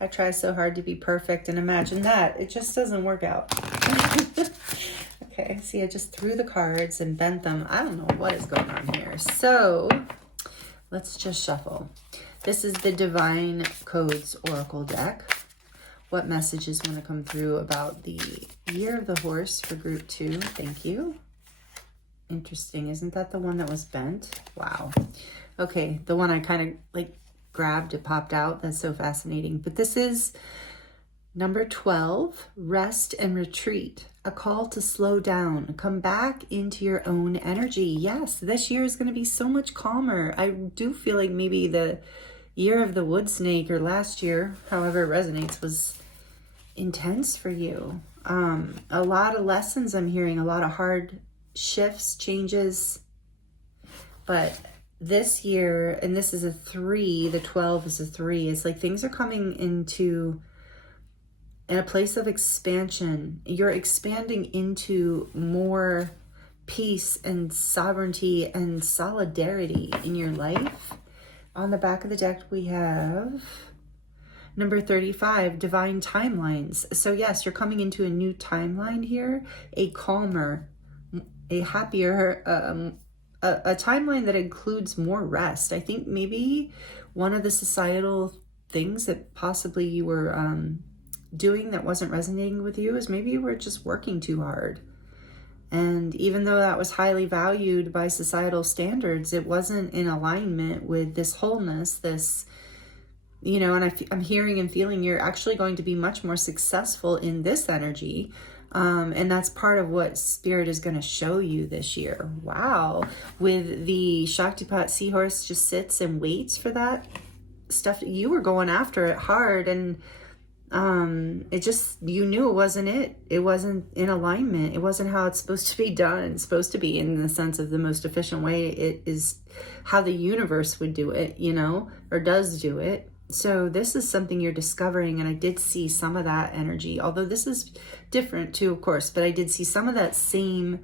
I try so hard to be perfect, and imagine that. It just doesn't work out. Okay, see, I just threw the cards and bent them. I don't know what is going on here. So let's just shuffle. This is the Divine Codes Oracle deck. What messages want to come through about the Year of the Horse for group 2? Thank you. Interesting. Isn't that the one that was bent? Wow. Okay, the one I kind of like grabbed, it popped out. That's so fascinating. But this is number 12, rest and retreat. A call to slow down, come back into your own energy. Yes, this year is going to be so much calmer. I do feel like maybe the year of the wood snake or last year, however it resonates, was intense for you. A lot of lessons I'm hearing, a lot of hard shifts, changes. But this year, and this is a 3, the 12 is a 3. It's like things are coming into in a place of expansion. You're expanding into more peace and sovereignty and solidarity in your life. On the back of the deck, we have number 35, divine timelines. So yes, you're coming into a new timeline here, a calmer, a happier, a timeline that includes more rest. I think maybe one of the societal things that possibly you were doing that wasn't resonating with you is maybe you were just working too hard. And even though that was highly valued by societal standards, it wasn't in alignment with this wholeness, this, and I'm hearing and feeling you're actually going to be much more successful in this energy. And that's part of what Spirit is going to show you this year. Wow. With the Shaktipat seahorse just sits and waits for that stuff. You were going after it hard, and it just, you knew it wasn't it. It wasn't in alignment. It wasn't how it's supposed to be done. It's supposed to be in the sense of the most efficient way. It is how the universe would do it, or does do it. So this is something you're discovering, and I did see some of that energy, although this is different too, of course, but I did see some of that same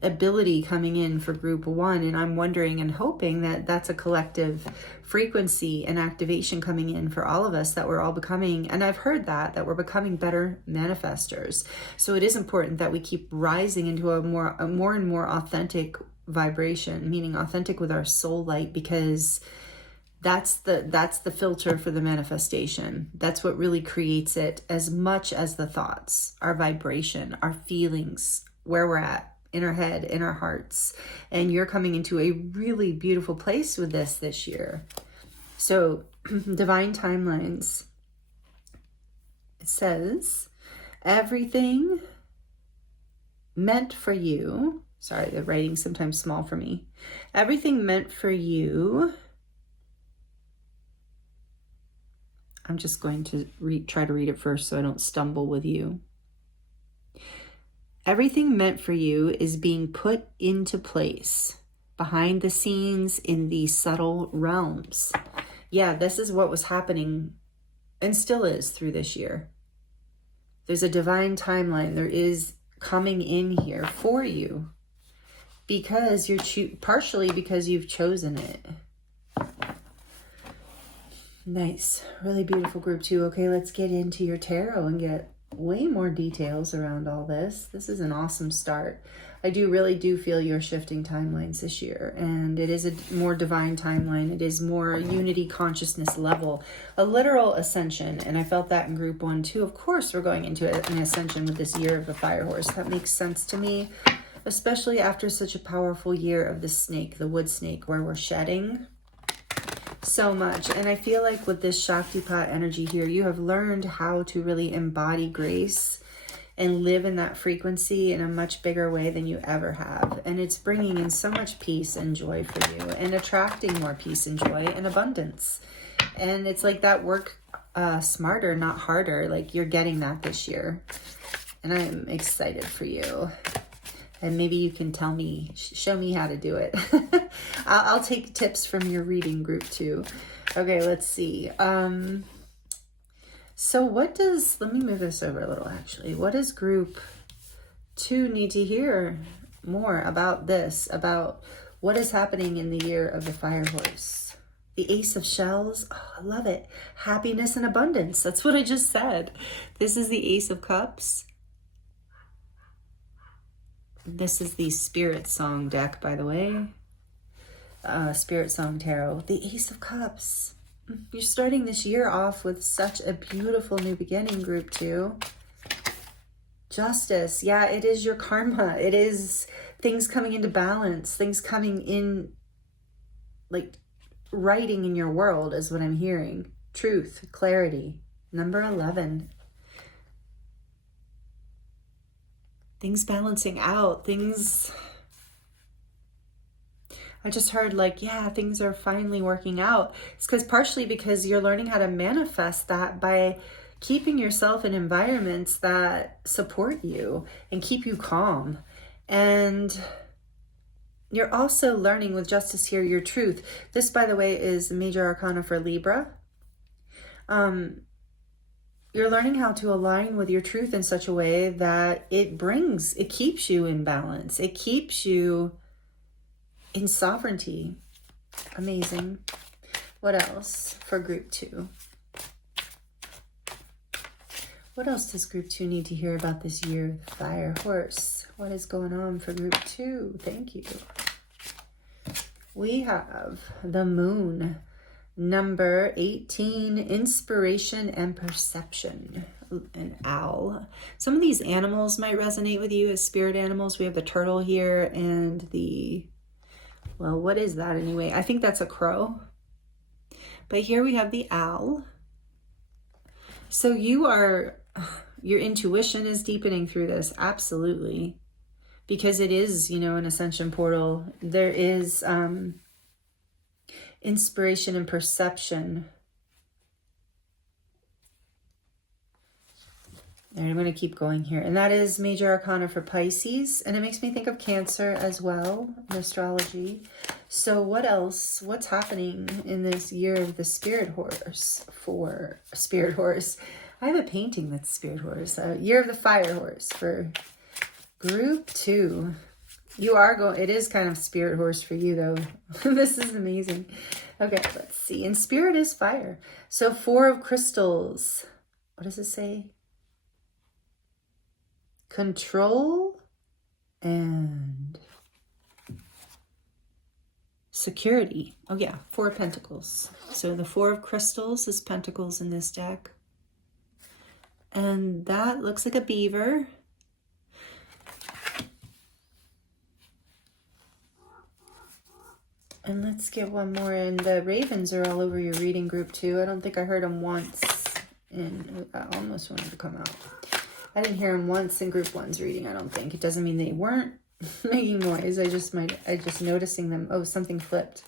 ability coming in for group 1, and I'm wondering and hoping that that's a collective frequency and activation coming in for all of us, that we're all becoming, and I've heard that we're becoming better manifestors. So it is important that we keep rising into a more and more authentic vibration, meaning authentic with our soul light, because That's the filter for the manifestation. That's what really creates it, as much as the thoughts, our vibration, our feelings, where we're at in our head, in our hearts. And you're coming into a really beautiful place with this year. So divine timelines. It says, everything meant for you. Sorry, the writing's sometimes small for me. Everything meant for you. I'm just going to try to read it first so I don't stumble with you. Everything meant for you is being put into place behind the scenes in these subtle realms. Yeah, this is what was happening and still is through this year. There's a divine timeline. There is coming in here for you because you're partially because you've chosen it. Nice. Really beautiful group 2. Okay, let's get into your tarot and get way more details around all this. This is an awesome start. I really do feel you're shifting timelines this year, and it is a more divine timeline. It is more unity consciousness level, a literal ascension, and I felt that in group 1 too. Of course, we're going into an ascension with this year of the fire horse. That makes sense to me, especially after such a powerful year of the snake, the wood snake, where we're shedding so much. And I feel like with this Shaktipat energy here, you have learned how to really embody grace and live in that frequency in a much bigger way than you ever have. And it's bringing in so much peace and joy for you, and attracting more peace and joy and abundance. And it's like that work smarter, not harder. Like you're getting that this year. And I'm excited for you. And maybe you can tell me, show me how to do it. I'll take tips from your reading group too. Okay, let's see. So what let me move this over a little actually. What does group 2 need to hear more about this, about what is happening in the year of the fire horse? The Ace of Shells, oh, I love it. Happiness and abundance, that's what I just said. This is the Ace of Cups. This is the Spirit Song deck, by the way. Spirit Song Tarot. The Ace of Cups. You're starting this year off with such a beautiful new beginning, group 2. Justice. Yeah, it is your karma. It is things coming into balance. Things coming in, like, writing in your world is what I'm hearing. Truth. Clarity. Number 11. Things balancing out, things, I just heard like, yeah, things are finally working out. It's partially because you're learning how to manifest that by keeping yourself in environments that support you and keep you calm. And you're also learning with justice here, your truth. This, by the way, is major arcana for Libra. You're learning how to align with your truth in such a way that it keeps you in balance. It keeps you in sovereignty. Amazing. What else for group 2? What else does group 2 need to hear about this year? Fire horse. What is going on for group 2? Thank you. We have the moon. Number 18, inspiration and perception. An owl. Some of these animals might resonate with you as spirit animals. We have the turtle here and the, well, what is that anyway? I think that's a crow. But here we have the owl. So your intuition is deepening through this. Absolutely. Because it is, an ascension portal. There is, inspiration and perception. And I'm going to keep going here. And that is major arcana for Pisces. And it makes me think of Cancer as well in astrology. So what else? What's happening in this year of the Spirit Horse for Spirit Horse? I have a painting that's Spirit Horse. Year of the Fire Horse for group 2. You are going, it is kind of Spirit Horse for you though. This is amazing. Okay, let's see. And Spirit is fire. So 4 of crystals. What does it say? Control and security. Oh yeah, 4 of Pentacles. So the 4 of Crystals is Pentacles in this deck. And that looks like a beaver. And let's get one more in. The ravens are all over your reading group too. I don't think I heard them once. And I almost wanted to come out. I didn't hear them once in group 1's reading, I don't think. It doesn't mean they weren't making noise. I just noticing them. Oh, something flipped.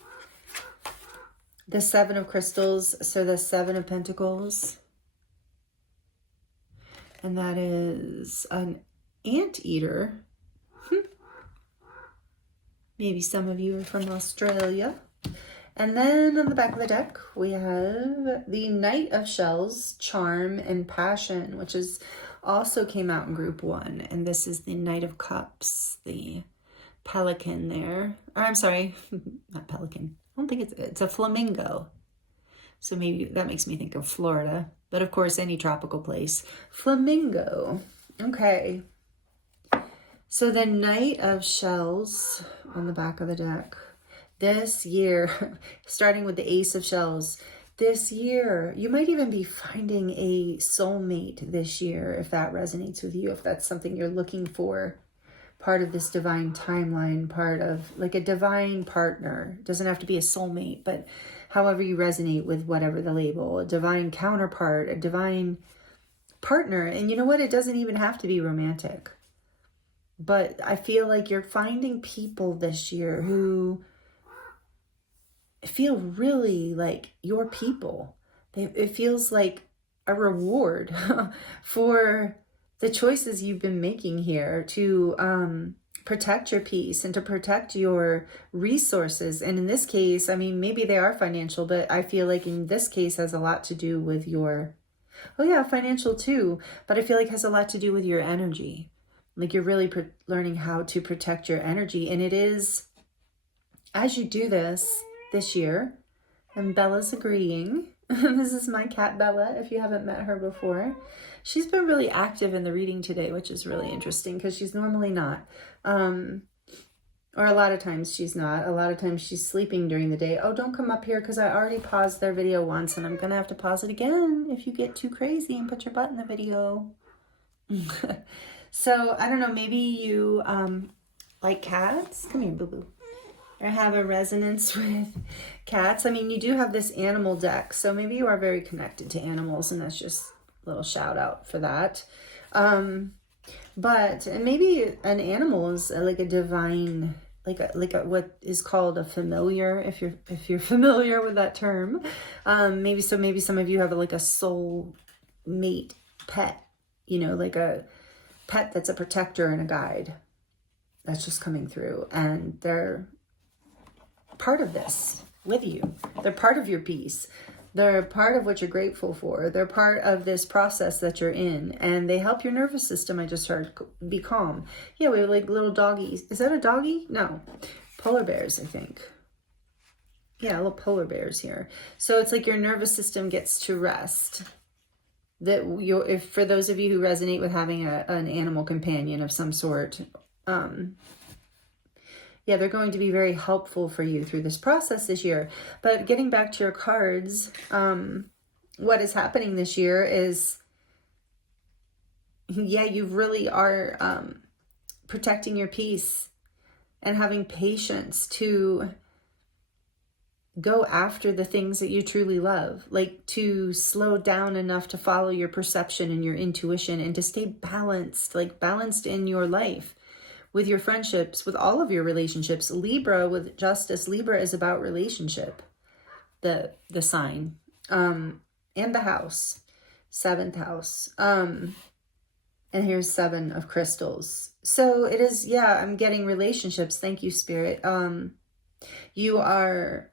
The 7 of Crystals. So the 7 of Pentacles. And that is an anteater. Maybe some of you are from Australia. And then on the back of the deck, we have the Knight of Shells, Charm and Passion, which is also came out in group 1. And this is the Knight of Cups, the pelican there. Or I'm sorry, not pelican. I don't think it's a flamingo. So maybe that makes me think of Florida. But of course, any tropical place. Flamingo. Okay. So the Knight of Shells on the back of the deck. This year, starting with the Ace of Shells, this year, you might even be finding a soulmate this year, if that resonates with you, if that's something you're looking for. Part of this divine timeline, part of like a divine partner. It doesn't have to be a soulmate, but however you resonate with whatever the label, a divine counterpart, a divine partner. And you know what? It doesn't even have to be romantic. But I feel like you're finding people this year who feel really like your people. It feels like a reward for the choices you've been making here to protect your peace and to protect your resources. And in this case, I mean, maybe they are financial, but I feel like in this case has a lot to do with your, oh yeah, financial too, but I feel like has a lot to do with your energy. Like you're really learning how to protect your energy. And it is, as you do this year, and Bella's agreeing. This is my cat Bella, if you haven't met her before. She's been really active in the reading today, which is really interesting because she's normally not. Or a lot of times she's not. A lot of times she's sleeping during the day. Oh, don't come up here because I already paused their video once and I'm going to have to pause it again if you get too crazy and put your butt in the video. So, I don't know, maybe you like cats. Come here, boo-boo. Or have a resonance with cats. I mean, you do have this animal deck, so maybe you are very connected to animals, and that's just a little shout out for that. But and maybe an animal is like a divine, like a what is called a familiar, if you're familiar with that term. Maybe some of you have like a soul mate pet, you know, like a pet that's a protector and a guide. That's just coming through, and they're part of this with you. They're part of your peace. They're part of what you're grateful for. They're part of this process that you're in, and they help your nervous system, I just heard, be calm. Yeah, we have like little doggies. Is that a doggy? No. Polar bears, I think. Yeah, little polar bears here. So it's like your nervous system gets to rest. That if for those of you who resonate with having an animal companion of some sort, yeah, they're going to be very helpful for you through this process this year. But getting back to your cards, what is happening this year is, yeah, you really are protecting your peace and having patience to go after the things that you truly love, like to slow down enough to follow your perception and your intuition and to stay balanced, like balanced in your life. With your friendships, with all of your relationships. Libra with justice. Libra is about relationship, the sign, and the house, 7th house. And here's 7 of crystals. So it is, yeah, I'm getting relationships. Thank you, Spirit. You are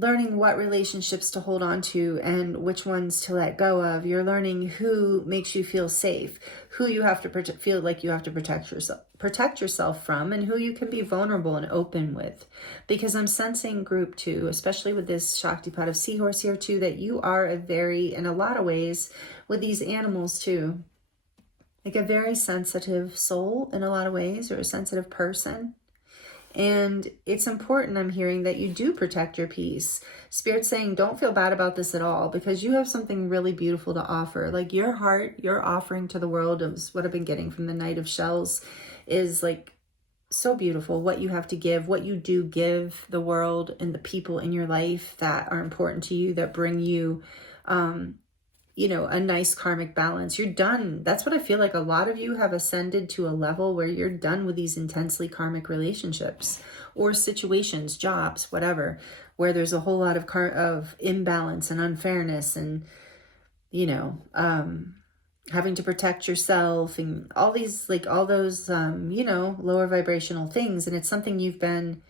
learning what relationships to hold on to and which ones to let go of. You're learning who makes you feel safe, who you have to feel like you have to protect yourself from, and who you can be vulnerable and open with. Because I'm sensing group 2, especially with this Shaktipat of Seahorse here too, that you are in a lot of ways, with these animals too, like a very sensitive soul in a lot of ways, or a sensitive person. And it's important, I'm hearing, that you do protect your peace. Spirit's saying, don't feel bad about this at all, because you have something really beautiful to offer. Like your heart, your offering to the world is what I've been getting from the Knight of Shells, is like so beautiful. What you have to give, what you do give the world and the people in your life that are important to you, that bring you, a nice karmic balance. You're done. That's what I feel like. A lot of you have ascended to a level where you're done with these intensely karmic relationships or situations, jobs, whatever, where there's a whole lot of imbalance and unfairness and, having to protect yourself and all these, like all those, lower vibrational things. And it's something you've been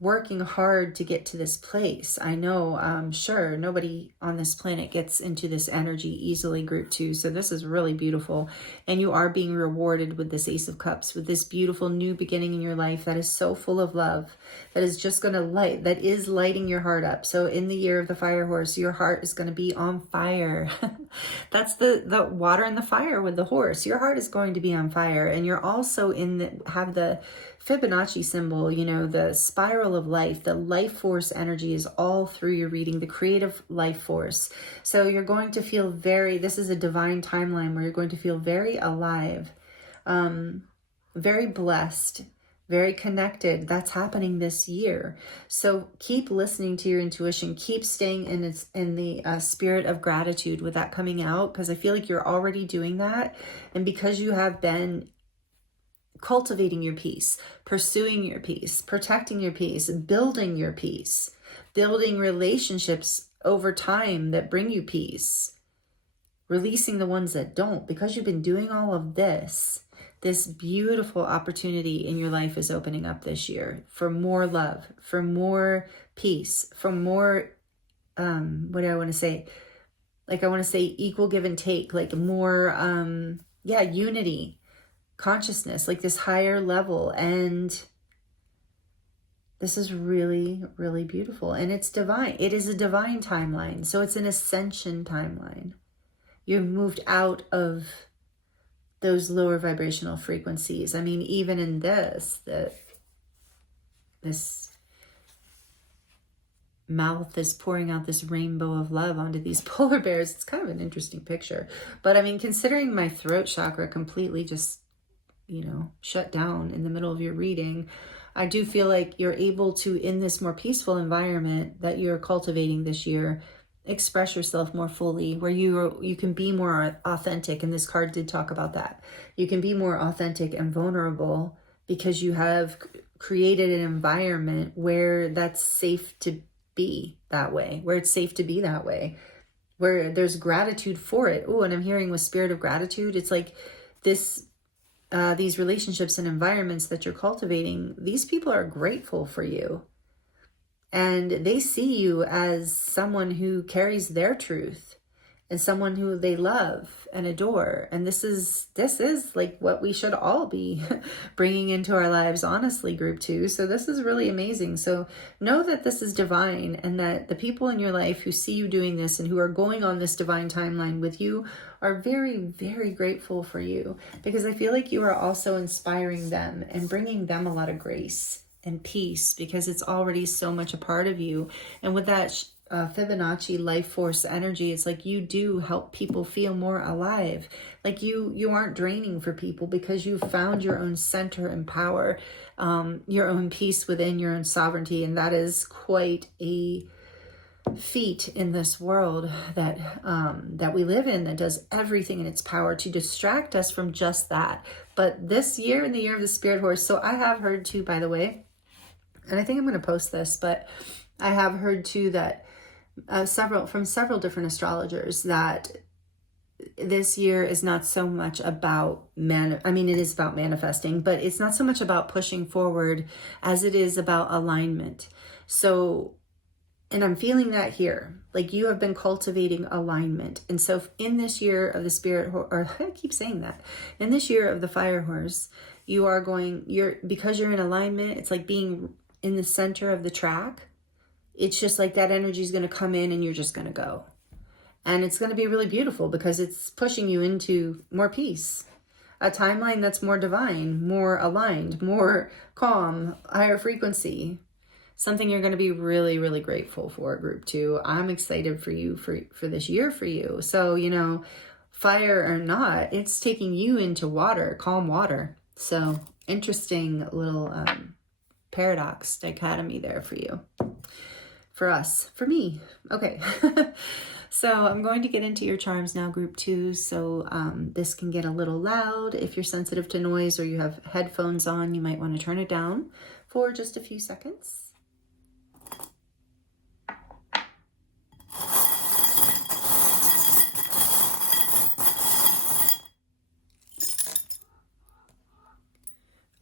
working hard to get to this place. I know, sure, nobody on this planet gets into this energy easily, group 2. So this is really beautiful. And you are being rewarded with this Ace of Cups, with this beautiful new beginning in your life that is so full of love, that is just going to that is lighting your heart up. So in the year of the fire horse, your heart is going to be on fire. That's the water and the fire with the horse. Your heart is going to be on fire. And you're also have the Fibonacci symbol, the spiral of life, the life force energy is all through your reading, the creative life force. So you're going to feel this is a divine timeline where you're going to feel very alive, very blessed, very connected. That's happening this year. So keep listening to your intuition, keep staying in the spirit of gratitude with that coming out, because I feel like you're already doing that. And because you have been cultivating your peace, pursuing your peace, protecting your peace, building your peace, building relationships over time that bring you peace, releasing the ones that don't. Because you've been doing all of this beautiful opportunity in your life is opening up this year for more love, for more peace, for more, what do I want to say? Like, I want to say equal give and take, like more, unity, consciousness, like this higher level. And this is really, really beautiful. And it's divine. It is a divine timeline. So it's an ascension timeline. You've moved out of those lower vibrational frequencies. I mean, even in this mouth is pouring out this rainbow of love onto these polar bears. It's kind of an interesting picture. But I mean, considering my throat chakra completely just shut down in the middle of your reading, I do feel like you're able to, in this more peaceful environment that you're cultivating this year, express yourself more fully, where you can be more authentic. And this card did talk about that. You can be more authentic and vulnerable because you have created an environment where that's safe to be that way, where it's safe to be that way, where there's gratitude for it. Oh, and I'm hearing with spirit of gratitude, it's like these relationships and environments that you're cultivating, these people are grateful for you. And they see you as someone who carries their truth and someone who they love and adore. And this is like what we should all be bringing into our lives, honestly, group 2. So this is really amazing. So know that this is divine, and that the people in your life who see you doing this and who are going on this divine timeline with you are very, very grateful for you, because I feel like you are also inspiring them and bringing them a lot of grace and peace, because it's already so much a part of you. And with that Fibonacci life force energy, it's like you do help people feel more alive. Like you aren't draining for people, because you've found your own center and power, your own peace within your own sovereignty. And that is quite a feat in this world that we live in, that does everything in its power to distract us from just that. But this year, in the year of the spirit horse, so I have heard too, by the way, and I think I'm going to post this, but I have heard too that several different astrologers, that this year is not so much about it is about manifesting, but it's not so much about pushing forward as it is about alignment. So, and I'm feeling that here, like you have been cultivating alignment. And so in this year of the spirit, or I keep saying that, in this year of the fire horse, because you're in alignment, it's like being in the center of the track. It's just like that energy is going to come in and you're just going to go. And it's going to be really beautiful because it's pushing you into more peace. a timeline that's more divine, more aligned, more calm, higher frequency. Something you're going to be really, really grateful for, group 2. I'm excited for you, for this year for you. So, you know, fire or not, it's taking you into water, calm water. So interesting little paradox, dichotomy there for you. For us, for me. Okay. So I'm going to get into your charms now, group 2. So this can get a little loud. If you're sensitive to noise or you have headphones on, you might want to turn it down for just a few seconds.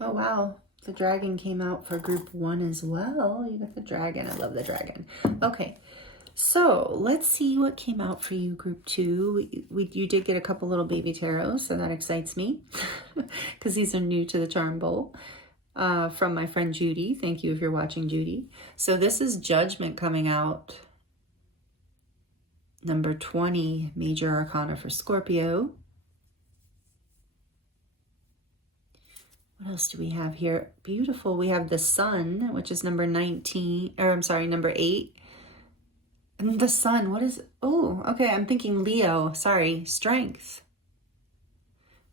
Oh, wow. The dragon came out for group 1 as well. You got the dragon. I love the dragon. Okay. So let's see what came out for you, group 2. You did get a couple little baby tarots, so that excites me because these are new to the charm bowl from my friend Judy. Thank you if you're watching, Judy. So this is Judgment coming out. Number 20, Major Arcana for Scorpio. What else do we have here? Beautiful. We have the Sun, which is number 19, or I'm sorry, number 8. And the Sun, what is, oh, okay, I'm thinking Leo, sorry, Strength.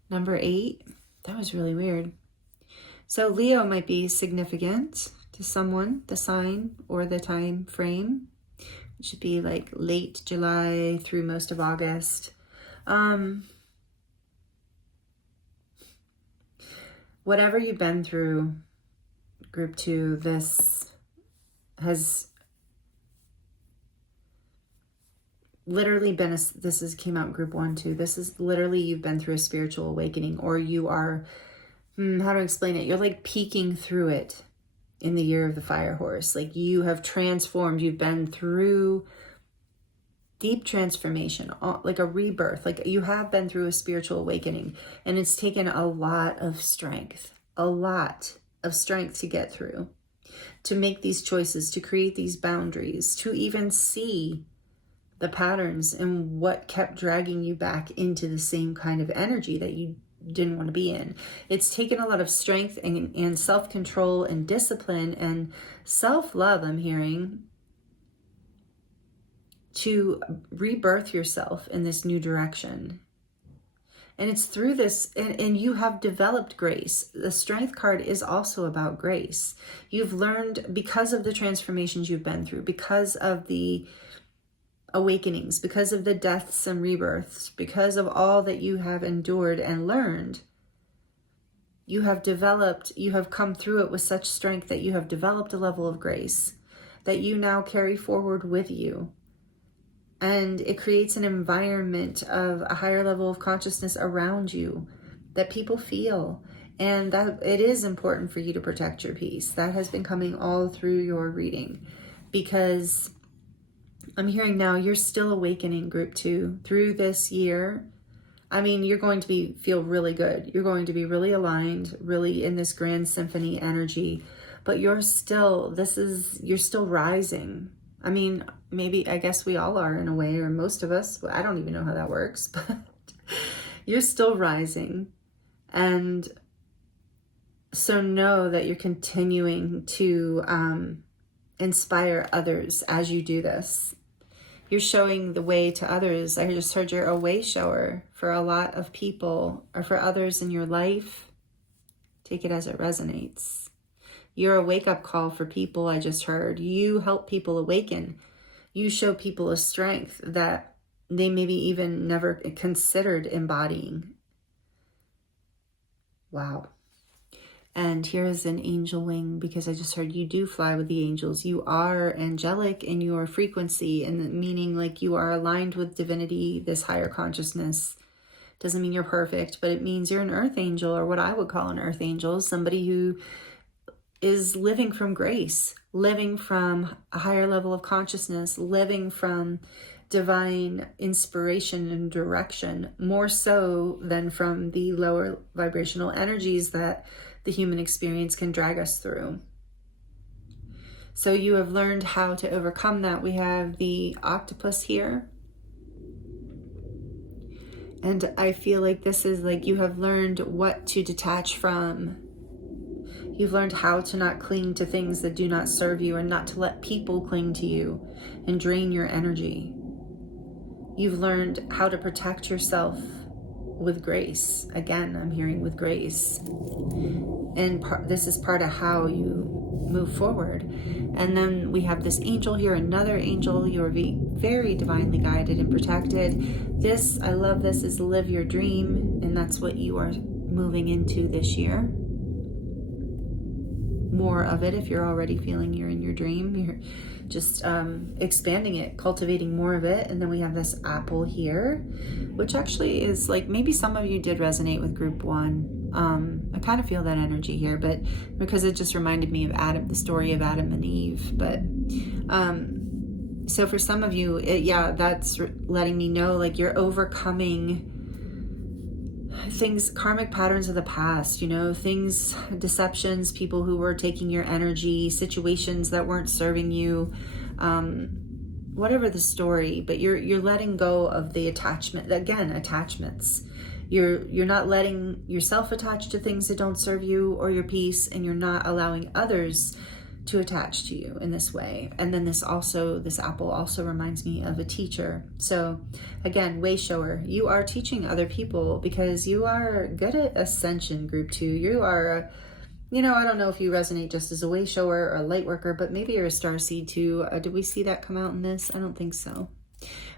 Number 8, that was really weird. So Leo might be significant to someone, the sign or the time frame. It should be like late July through most of August. Whatever you've been through, group 2, this has literally been came out in group 1 too. This is literally, you've been through a spiritual awakening, or you are, how to explain it? You're like peeking through it in the year of the fire horse. Like you have transformed, you've been through deep transformation, like a rebirth, like you have been through a spiritual awakening, and it's taken a lot of strength to get through, to make these choices, to create these boundaries, to even see the patterns and what kept dragging you back into the same kind of energy that you didn't want to be in. It's taken a lot of strength and self-control and discipline and self-love, I'm hearing, to rebirth yourself in this new direction. And it's through this, and you have developed grace. The Strength card is also about grace. You've learned, because of the transformations you've been through, because of the awakenings, because of the deaths and rebirths, because of all that you have endured and learned, you have developed, you have come through it with such strength that you have developed a level of grace that you now carry forward with you. And it creates an environment of a higher level of consciousness around you that people feel. And that it is important for you to protect your peace. That has been coming all through your reading, because I'm hearing now you're still awakening, group 2, through this year. I mean, you're going to feel really good. You're going to be really aligned, really in this grand symphony energy, but you're still rising. I mean, maybe, I guess we all are in a way, or most of us. I don't even know how that works, but you're still rising. And so know that you're continuing to inspire others as you do this. You're showing the way to others. I just heard you're a way shower for a lot of people, or for others in your life. Take it as it resonates. You're a wake-up call for people, I just heard. You help people awaken. You show people a strength that they maybe even never considered embodying. Wow. And here is an angel wing, because I just heard you do fly with the angels. You are angelic in your frequency, and meaning like you are aligned with divinity, this higher consciousness. Doesn't mean you're perfect, but it means you're an earth angel, or what I would call an earth angel, somebody who is living from grace, living from a higher level of consciousness, living from divine inspiration and direction, more so than from the lower vibrational energies that the human experience can drag us through. So you have learned how to overcome that. We have the octopus here. And I feel like this is like you have learned what to detach from. You've learned how to not cling to things that do not serve you, and not to let people cling to you and drain your energy. You've learned how to protect yourself with grace. Again, I'm hearing with grace. And this is part of how you move forward. And then we have this angel here, another angel. You're very divinely guided and protected. This, I love this, is live your dream. And that's what you are moving into this year. More of it. If you're already feeling you're in your dream, you're just expanding it, cultivating more of it. And then we have this apple here, which actually is like, maybe some of you did resonate with group 1. I kind of feel that energy here, but because it just reminded me of Adam, the story of Adam and Eve. But so for some of you, yeah, that's letting me know like you're overcoming things, karmic patterns of the past, you know, things, deceptions, people who were taking your energy, situations that weren't serving you, whatever the story, but you're letting go of the attachment, again, attachments. You're not letting yourself attach to things that don't serve you or your peace, and you're not allowing others to attach to you in this way. And then this apple also reminds me of a teacher. So again, way shower, you are teaching other people because you are good at ascension, group 2. You are, I don't know if you resonate just as a way shower or a light worker, but maybe you're a starseed too. Did we see that come out in this? I don't think so.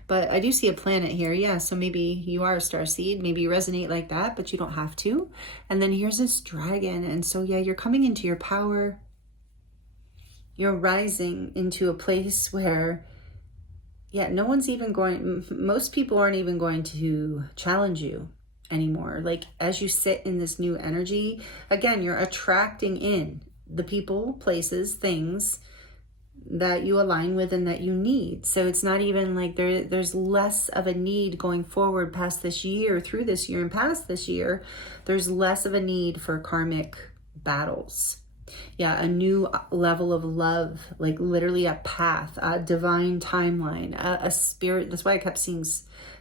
But I do see a planet here. Yeah, so maybe you are a starseed. Maybe you resonate like that, but you don't have to. And then here's this dragon. And so, yeah, you're coming into your power. You're rising into a place where, no one's even most people aren't even going to challenge you anymore. Like, as you sit in this new energy, again, you're attracting in the people, places, things that you align with and that you need. So it's not even like there's less of a need going forward past this year, through this year and past this year. There's less of a need for karmic battles. Yeah, a new level of love, like literally a path, a divine timeline, a spirit. That's why I kept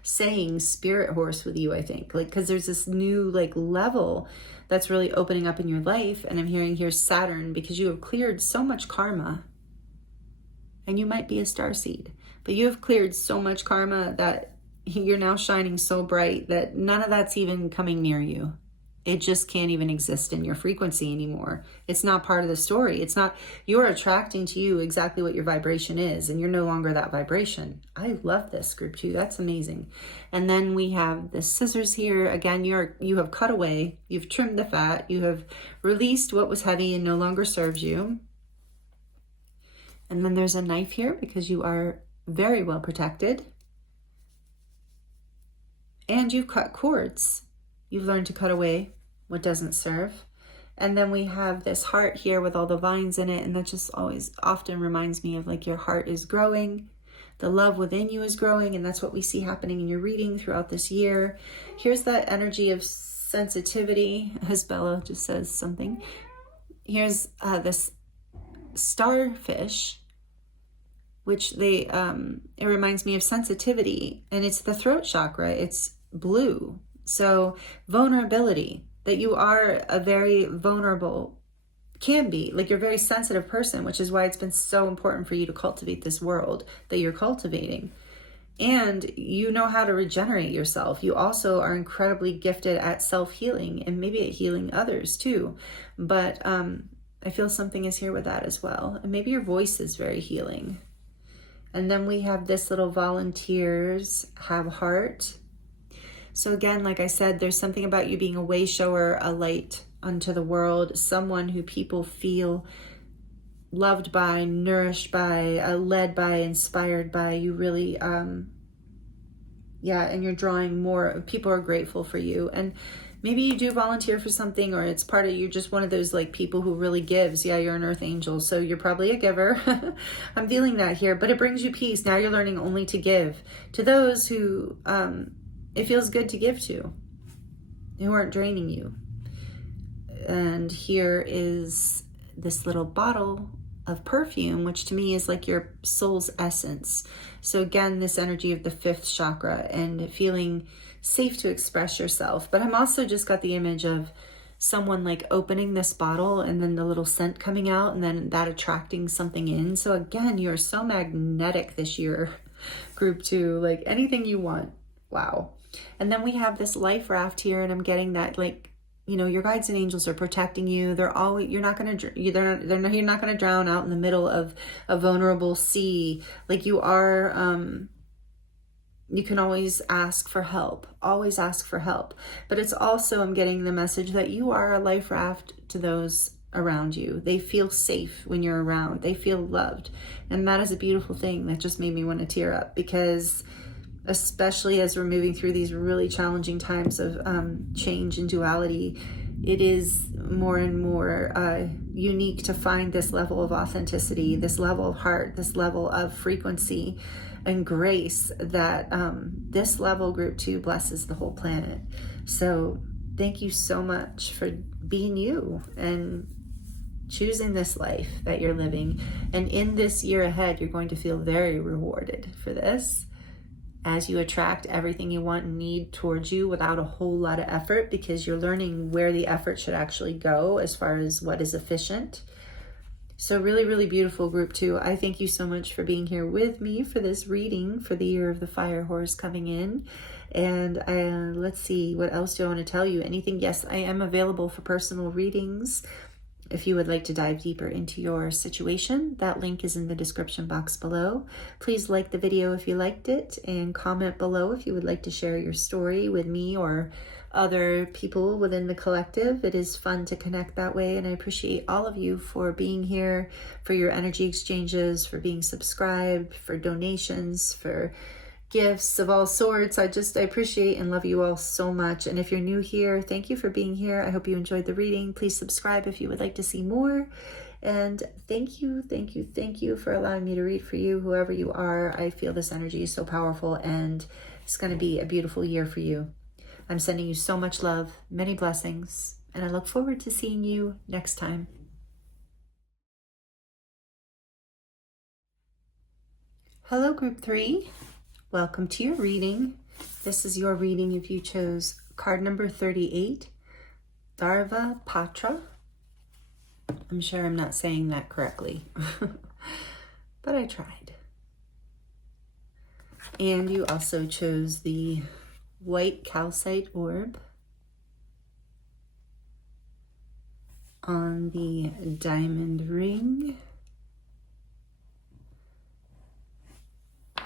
saying spirit horse with you, I think, like, because there's this new like level that's really opening up in your life. And I'm hearing here Saturn, because you have cleared so much karma. And you might be a starseed, but you have cleared so much karma that you're now shining so bright that none of that's even coming near you. It just can't even exist in your frequency anymore. It's not part of the story. It's not, you're attracting to you exactly what your vibration is, and you're no longer that vibration. I love this, group 2. That's amazing. And then we have the scissors here. Again, you have cut away, you've trimmed the fat, you have released what was heavy and no longer serves you. And then there's a knife here because you are very well protected. And you've cut cords. You've learned to cut away what doesn't serve. And then we have this heart here with all the vines in it. And that just always often reminds me of like your heart is growing. The love within you is growing. And that's what we see happening in your reading throughout this year. Here's that energy of sensitivity, as Bella just says something. Here's this starfish, which it reminds me of sensitivity, and it's the throat chakra. It's blue. So vulnerability, that you are a very vulnerable, can be, like you're a very sensitive person, which is why it's been so important for you to cultivate this world that you're cultivating. And you know how to regenerate yourself. You also are incredibly gifted at self-healing and maybe at healing others too. But I feel something is here with that as well. And maybe your voice is very healing. And then we have this little volunteers have heart. So again, like I said, there's something about you being a way shower, a light unto the world, someone who people feel loved by, nourished by, led by, inspired by. You really, and you're drawing more, people are grateful for you. And maybe you do volunteer for something, or it's part of, you're just one of those like people who really gives. Yeah, you're an earth angel, so you're probably a giver. I'm feeling that here, but it brings you peace. Now you're learning only to give to those who it feels good to give to, who aren't draining you. And here is this little bottle of perfume, which to me is like your soul's essence. So again, this energy of the 5th chakra and feeling safe to express yourself. But I'm also just got the image of someone like opening this bottle and then the little scent coming out and then that attracting something in. So again, you're so magnetic this year, group 2, like anything you want. Wow. And then we have this life raft here, and I'm getting that, like, you know, your guides and angels are protecting you. They're always, you're not going to, you're not going to drown out in the middle of a vulnerable sea. Like you are, you can always ask for help, always ask for help. But it's also, I'm getting the message that you are a life raft to those around you. They feel safe when you're around. They feel loved. And that is a beautiful thing. That just made me want to tear up, because especially as we're moving through these really challenging times of change and duality, it is more and more unique to find this level of authenticity, this level of heart, this level of frequency and grace that this level, group 2, blesses the whole planet. So thank you so much for being you and choosing this life that you're living. And in this year ahead, you're going to feel very rewarded for this, as you attract everything you want and need towards you without a whole lot of effort, because you're learning where the effort should actually go as far as what is efficient. So really, really beautiful, group 2. I thank you so much for being here with me for this reading for the year of the fire horse coming in. And let's see, what else do I want to tell you? Anything? Yes, I am available for personal readings. If you would like to dive deeper into your situation, that link is in the description box below. Please like the video if you liked it, and comment below if you would like to share your story with me or other people within the collective. It is fun to connect that way, and I appreciate all of you for being here, for your energy exchanges, for being subscribed, for donations, for gifts of all sorts. I appreciate and love you all so much. And if you're new here, thank you for being here. I hope you enjoyed the reading. Please subscribe if you would like to see more. And thank you for allowing me to read for you, whoever you are. I feel this energy is so powerful, and it's going to be a beautiful year for you. I'm sending you so much love, many blessings, and I look forward to seeing you next time. Hello, group 3. Welcome to your reading. This is your reading if you chose card number 38, Darva Patra. I'm sure I'm not saying that correctly, but I tried. And you also chose the white calcite orb on the diamond ring.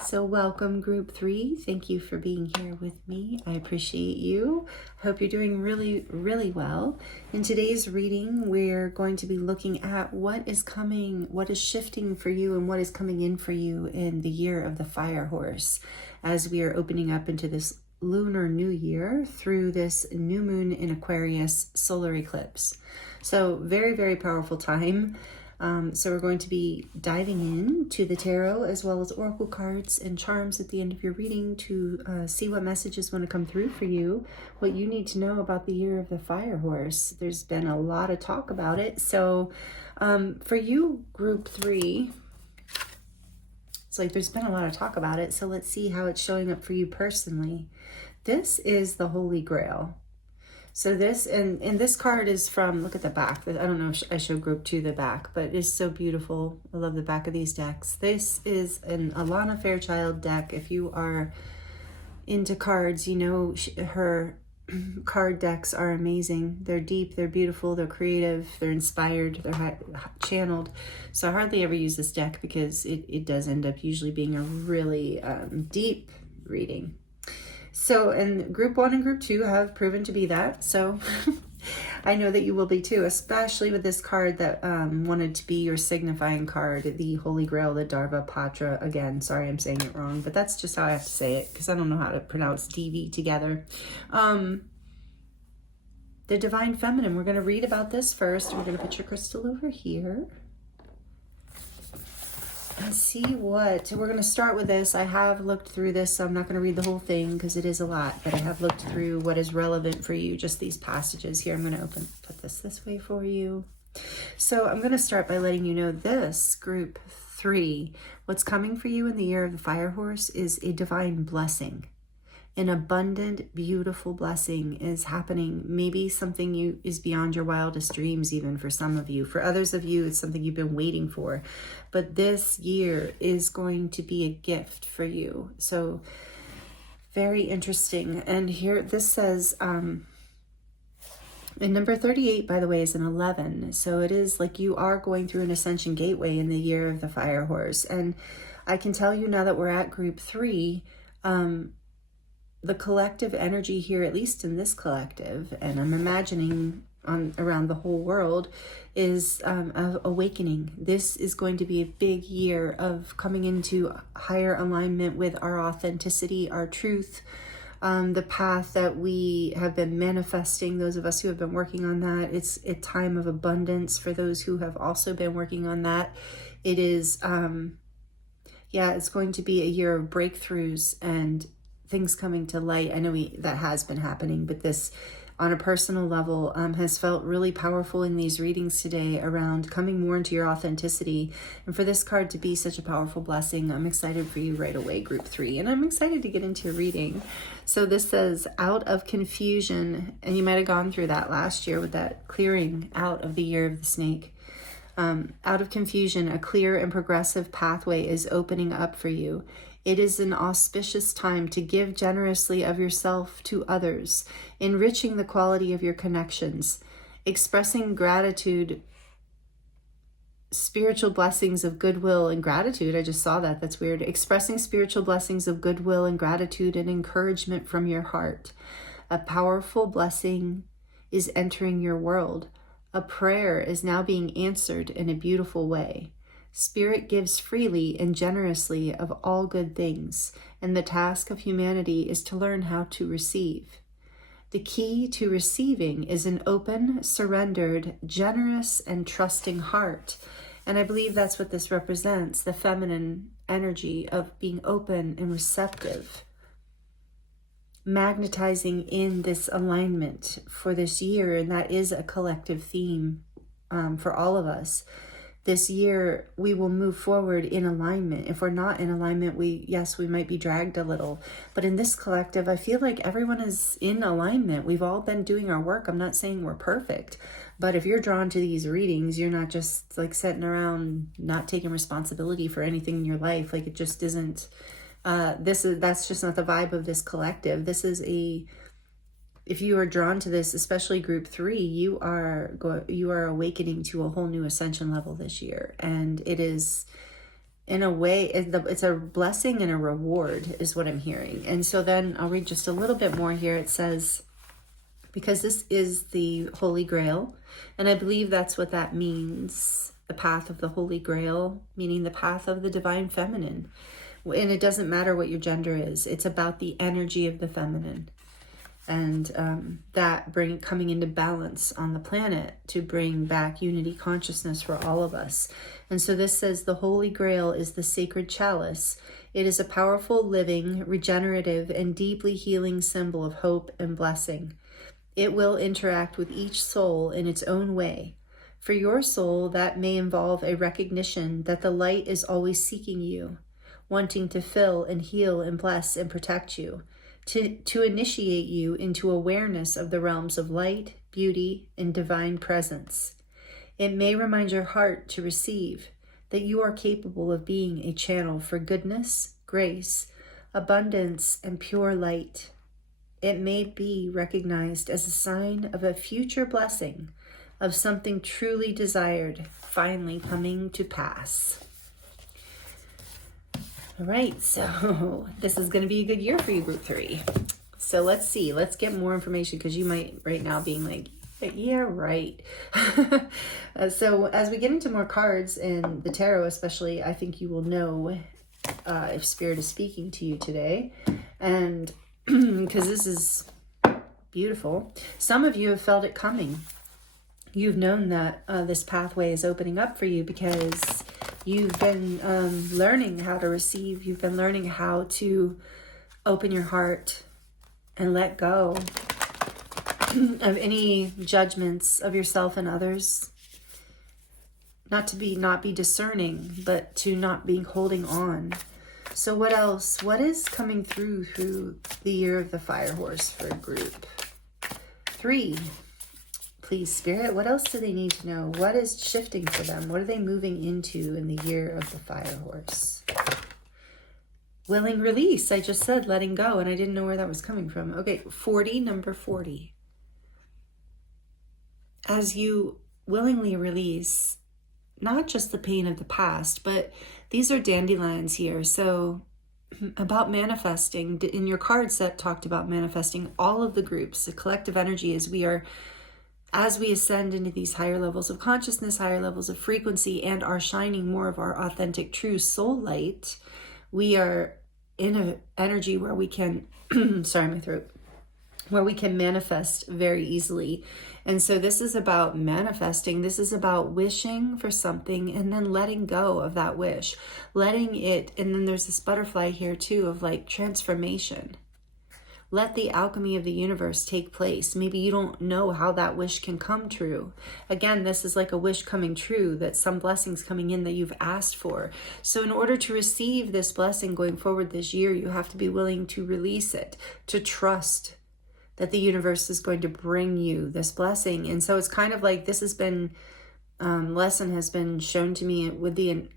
So welcome, group 3. Thank you for being here with me. I appreciate you. I hope you're doing really, really well. In today's reading, we're going to be looking at what is coming, what is shifting for you, and what is coming in for you in the year of the fire horse, as we are opening up into this lunar new year through this new moon in Aquarius solar eclipse. So very, very powerful time. So we're going to be diving into the tarot as well as oracle cards and charms at the end of your reading to see what messages want to come through for you, what you need to know about the year of the fire horse. There's been a lot of talk about it. So for you, group 3, it's like there's been a lot of talk about it. So let's see how it's showing up for you personally. This is the Holy Grail. So this, and this card is from, look at the back. I don't know if I show group 2 the back, but it's so beautiful. I love the back of these decks. This is an Alana Fairchild deck. If you are into cards, you know her card decks are amazing. They're deep, they're beautiful, they're creative, they're inspired, they're channeled. So I hardly ever use this deck because it does end up usually being a really deep reading. So, and group 1 and group 2 have proven to be that. So I know that you will be too, especially with this card that wanted to be your signifying card, the Holy Grail, the Darva Patra. Again, sorry I'm saying it wrong, but that's just how I have to say it because I don't know how to pronounce DV together. The Divine Feminine, we're going to read about this first. We're going to put your crystal over here. And see what, we're going to start with this. I have looked through this, so I'm not going to read the whole thing because it is a lot, but I have looked through what is relevant for you, just these passages here. I'm going to put this way for you. So I'm going to start by letting you know this, group 3, what's coming for you in the year of the fire horse is a divine blessing. An abundant, beautiful blessing is happening. Maybe something is beyond your wildest dreams, even for some of you. For others of you, it's something you've been waiting for. But this year is going to be a gift for you. So very interesting. And here this says, and number 38, by the way, is an 11. So it is like you are going through an ascension gateway in the year of the fire horse. And I can tell you now that we're at group 3, the collective energy here, at least in this collective, and I'm imagining around the whole world, is of awakening. This is going to be a big year of coming into higher alignment with our authenticity, our truth, the path that we have been manifesting, those of us who have been working on that. It's a time of abundance for those who have also been working on that. It is, it's going to be a year of breakthroughs and things coming to light. I know that has been happening, but this on a personal level has felt really powerful in these readings today around coming more into your authenticity. And for this card to be such a powerful blessing, I'm excited for you right away, group 3. And I'm excited to get into your reading. So this says, out of confusion, and you might have gone through that last year with that clearing out of the year of the snake. Out of confusion, a clear and progressive pathway is opening up for you. It is an auspicious time to give generously of yourself to others, enriching the quality of your connections, expressing gratitude, spiritual blessings of goodwill and gratitude. I just saw that. That's weird. Expressing spiritual blessings of goodwill and gratitude and encouragement from your heart. A powerful blessing is entering your world. A prayer is now being answered in a beautiful way. Spirit gives freely and generously of all good things, and the task of humanity is to learn how to receive. The key to receiving is an open, surrendered, generous, and trusting heart. And I believe that's what this represents, the feminine energy of being open and receptive, magnetizing in this alignment for this year. And that is a collective theme for all of us. This year, we will move forward in alignment. If we're not in alignment, we might be dragged a little. But in this collective, I feel like everyone is in alignment. We've all been doing our work. I'm not saying we're perfect. But if you're drawn to these readings, you're not just like sitting around not taking responsibility for anything in your life. Like it just isn't, that's just not the vibe of this collective. This is if you are drawn to this, especially group 3, you are awakening to a whole new ascension level this year. And it is, in a way, it's a blessing and a reward is what I'm hearing. And so then I'll read just a little bit more here. It says, because this is the Holy Grail, and I believe that's what that means, the path of the Holy Grail, meaning the path of the divine feminine. And it doesn't matter what your gender is. It's about the energy of the feminine. And that coming into balance on the planet to bring back unity consciousness for all of us. And so this says the Holy Grail is the sacred chalice. It is a powerful, living, regenerative, and deeply healing symbol of hope and blessing. It will interact with each soul in its own way. For your soul, that may involve a recognition that the light is always seeking you, wanting to fill and heal and bless and protect you. To initiate you into awareness of the realms of light, beauty, and divine presence. It may remind your heart to receive that you are capable of being a channel for goodness, grace, abundance, and pure light. It may be recognized as a sign of a future blessing, of something truly desired finally coming to pass. All right, so this is going to be a good year for you, group 3. So let's see. Let's get more information because you might right now being like, yeah, right. So as we get into more cards in the tarot especially, I think you will know if Spirit is speaking to you today. And because this is beautiful. Some of you have felt it coming. You've known that this pathway is opening up for you because you've been learning how to receive. You've been learning how to open your heart and let go of any judgments of yourself and others. Not be discerning, but to not be holding on. So what else? What is coming through the year of the fire horse for group 3? Please, Spirit, what else do they need to know? What is shifting for them? What are they moving into in the year of the fire horse? Willing release. I just said letting go, and I didn't know where that was coming from. Okay, 40, number 40. As you willingly release, not just the pain of the past, but these are dandelions here. So about manifesting, in your card set talked about manifesting all of the groups, the collective energy as we ascend into these higher levels of consciousness, higher levels of frequency, and are shining more of our authentic, true soul light, we are in an energy where we can, sorry, my throat, where we can manifest very easily. And so this is about manifesting. This is about wishing for something and then letting go of that wish, letting it. And then there's this butterfly here too of like transformation. Let the alchemy of the universe take place. Maybe you don't know how that wish can come true. Again, this is like a wish coming true, that some blessings coming in that you've asked for. So in order to receive this blessing going forward this year, you have to be willing to release it, to trust that the universe is going to bring you this blessing. And so it's kind of like this has been, lesson has been shown to me with the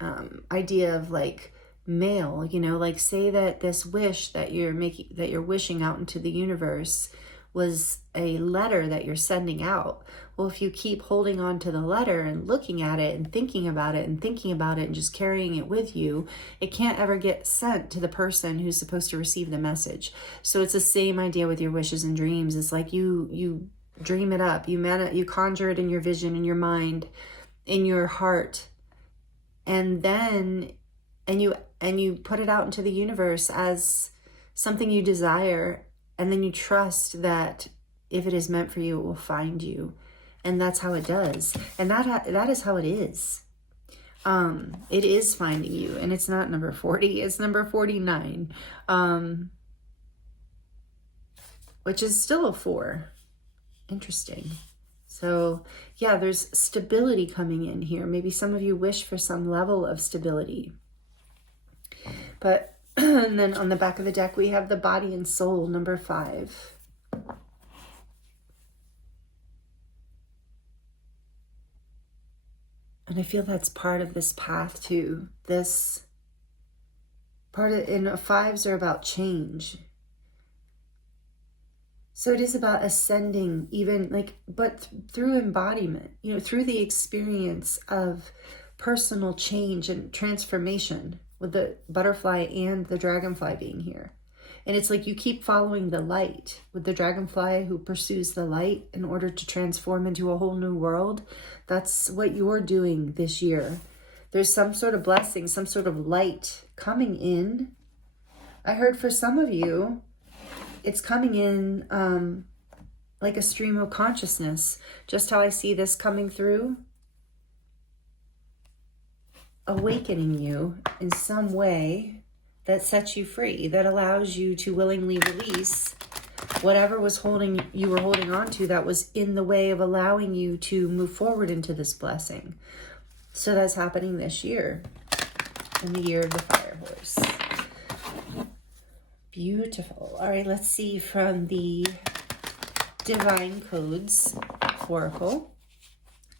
idea of like mail, you know, like say that this wish that you're wishing out into the universe was a letter that you're sending out. Well, if you keep holding on to the letter and looking at it and thinking about it and thinking about it and just carrying it with you, it can't ever get sent to the person who's supposed to receive the message. So it's the same idea with your wishes and dreams. It's like you dream it up, you conjure it in your vision, in your mind, in your heart, and then you put it out into the universe as something you desire, and then you trust that if it is meant for you, it will find you. And that's how it does. And that is how it is. It is finding you, and it's not number 40, it's number 49, which is still a 4. Interesting. So yeah, there's stability coming in here. Maybe some of you wish for some level of stability. But and then on the back of the deck, we have the body and soul, number 5. And I feel that's part of this path too. This part of, in 5s are about change. So it is about ascending, even like, but through embodiment, you know, through the experience of personal change and transformation, with the butterfly and the dragonfly being here. And it's like you keep following the light, with the dragonfly who pursues the light in order to transform into a whole new world. That's what you're doing this year. There's some sort of blessing, some sort of light coming in. I heard for some of you, it's coming in like a stream of consciousness. Just how I see this coming through. Awakening you in some way that sets you free, that allows you to willingly release whatever you were holding on to that was in the way of allowing you to move forward into this blessing. So that's happening this year, in the year of the fire horse. Beautiful. All right, let's see from the Divine Codes Oracle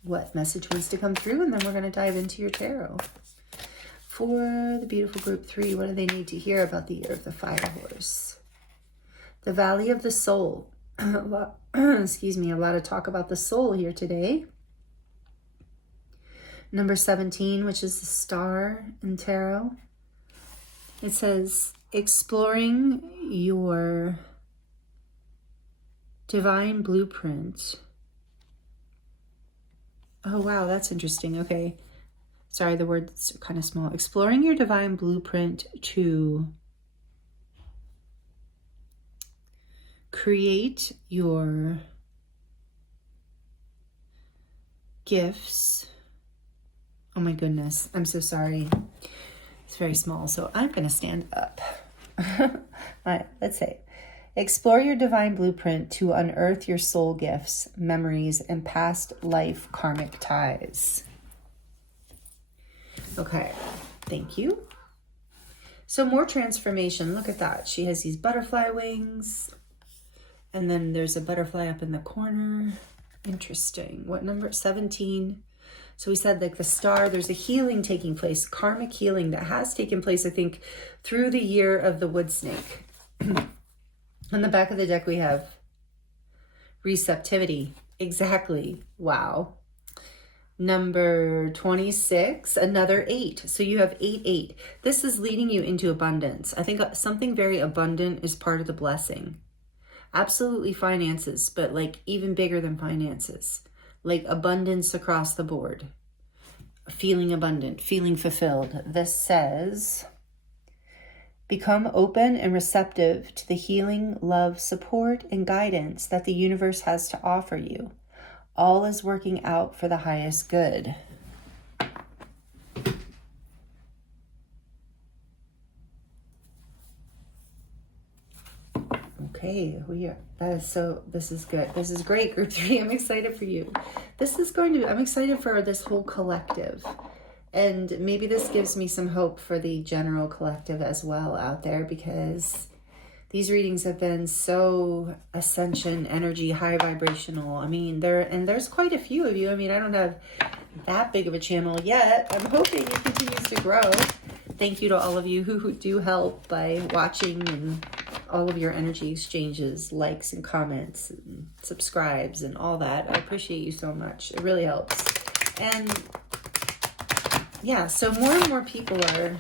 what message wants to come through, and then we're going to dive into your tarot. For the beautiful group 3, what do they need to hear about the year of the fire horse? The Valley of the Soul. Excuse me, a lot of talk about the soul here today. Number 17, which is the star in tarot. It says, exploring your divine blueprint. Oh, wow, that's interesting. Okay. Sorry, the word's kind of small. Exploring your divine blueprint to create your gifts. Oh my goodness. I'm so sorry. It's very small, so I'm going to stand up. All right, let's say. Explore your divine blueprint to unearth your soul gifts, memories, and past life karmic ties. Okay, thank you. So more transformation. Look at that. She has these butterfly wings. And then there's a butterfly up in the corner. Interesting. What number? 17. So we said like the star, there's a healing taking place, karmic healing that has taken place, I think, through the year of the wood snake. On the back of the deck, we have receptivity. Exactly. Wow. Number 26, another 8. So you have 8, 8. This is leading you into abundance. I think something very abundant is part of the blessing. Absolutely finances, but like even bigger than finances. Like abundance across the board. Feeling abundant, feeling fulfilled. This says, become open and receptive to the healing, love, support, and guidance that the universe has to offer you. All is working out for the highest good. Okay, this is good. This is great, group 3. I'm excited for you. I'm excited for this whole collective. And maybe this gives me some hope for the general collective as well out there, because these readings have been so ascension, energy, high vibrational. I mean, there's quite a few of you. I mean, I don't have that big of a channel yet. I'm hoping it continues to grow. Thank you to all of you who do help by watching, and all of your energy exchanges, likes and comments and subscribes and all that. I appreciate you so much. It really helps. And yeah, so more and more people are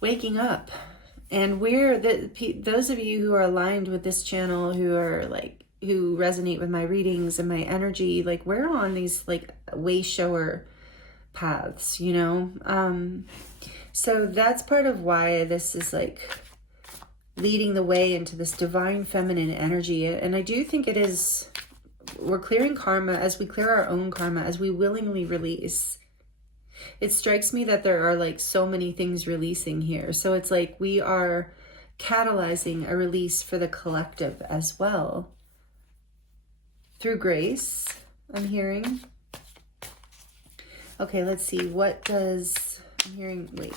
waking up. And those of you who are aligned with this channel, who resonate with my readings and my energy, like we're on these like way shower paths, you know? So that's part of why this is like leading the way into this divine feminine energy. And I do think we're clearing karma as we clear our own karma, as we willingly release. It strikes me that there are like so many things releasing here. So it's like we are catalyzing a release for the collective as well. Through grace, I'm hearing. Okay, let's see. I'm hearing, wait.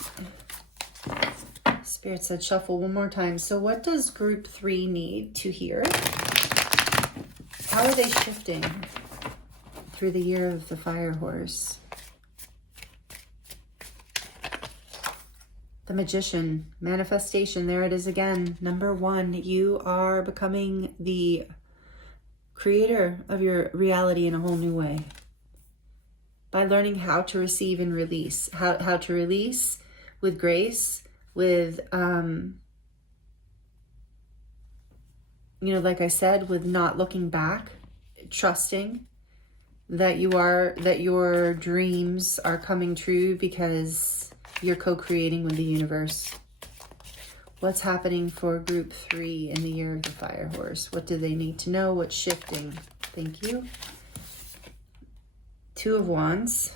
Spirit said shuffle one more time. So what does group 3 need to hear? How are they shifting through the year of the fire horse? The magician, manifestation, there it is again. Number 1, you are becoming the creator of your reality in a whole new way. By learning how to receive and release. How to release with grace, with, like I said, with not looking back, trusting that your dreams are coming true because you're co-creating with the universe. What's happening for group 3 in the year of the fire horse? What do they need to know? What's shifting? Thank you. 2 of Wands.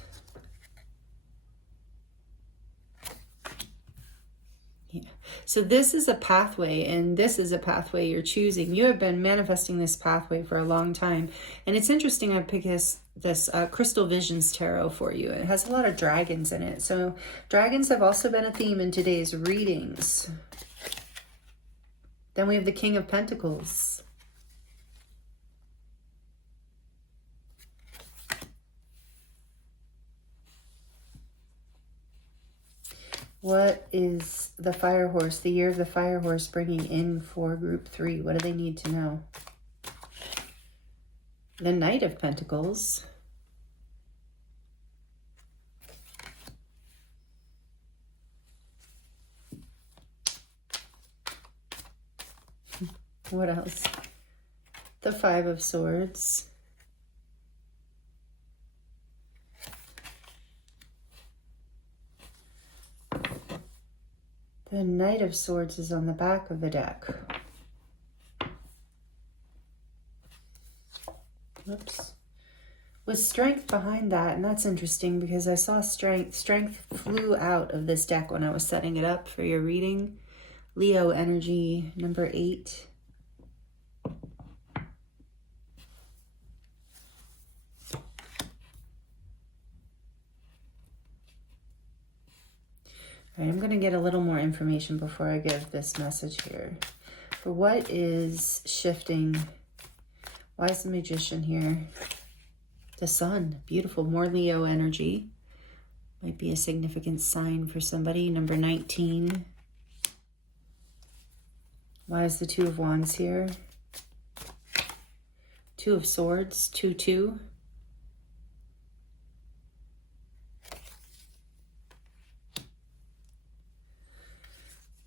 Yeah. So this is a pathway, and this is a pathway you're choosing. You have been manifesting this pathway for a long time. And it's interesting, I picked this Crystal Visions Tarot for you. It has a lot of dragons in it. So dragons have also been a theme in today's readings. Then we have the King of Pentacles. What is the fire horse, the year of the fire horse, bringing in for group 3? What do they need to know? The Knight of Pentacles. What else? The 5 of Swords. The Knight of Swords is on the back of the deck. Whoops. With strength behind that, and that's interesting because I saw strength. Strength flew out of this deck when I was setting it up for your reading. Leo energy, number 8. All right, I'm going to get a little more information before I give this message here. For what is shifting? Why is the Magician here? The Sun, beautiful, more Leo energy. Might be a significant sign for somebody. Number 19. Why is the Two of Wands here? Two of Swords, 2-2.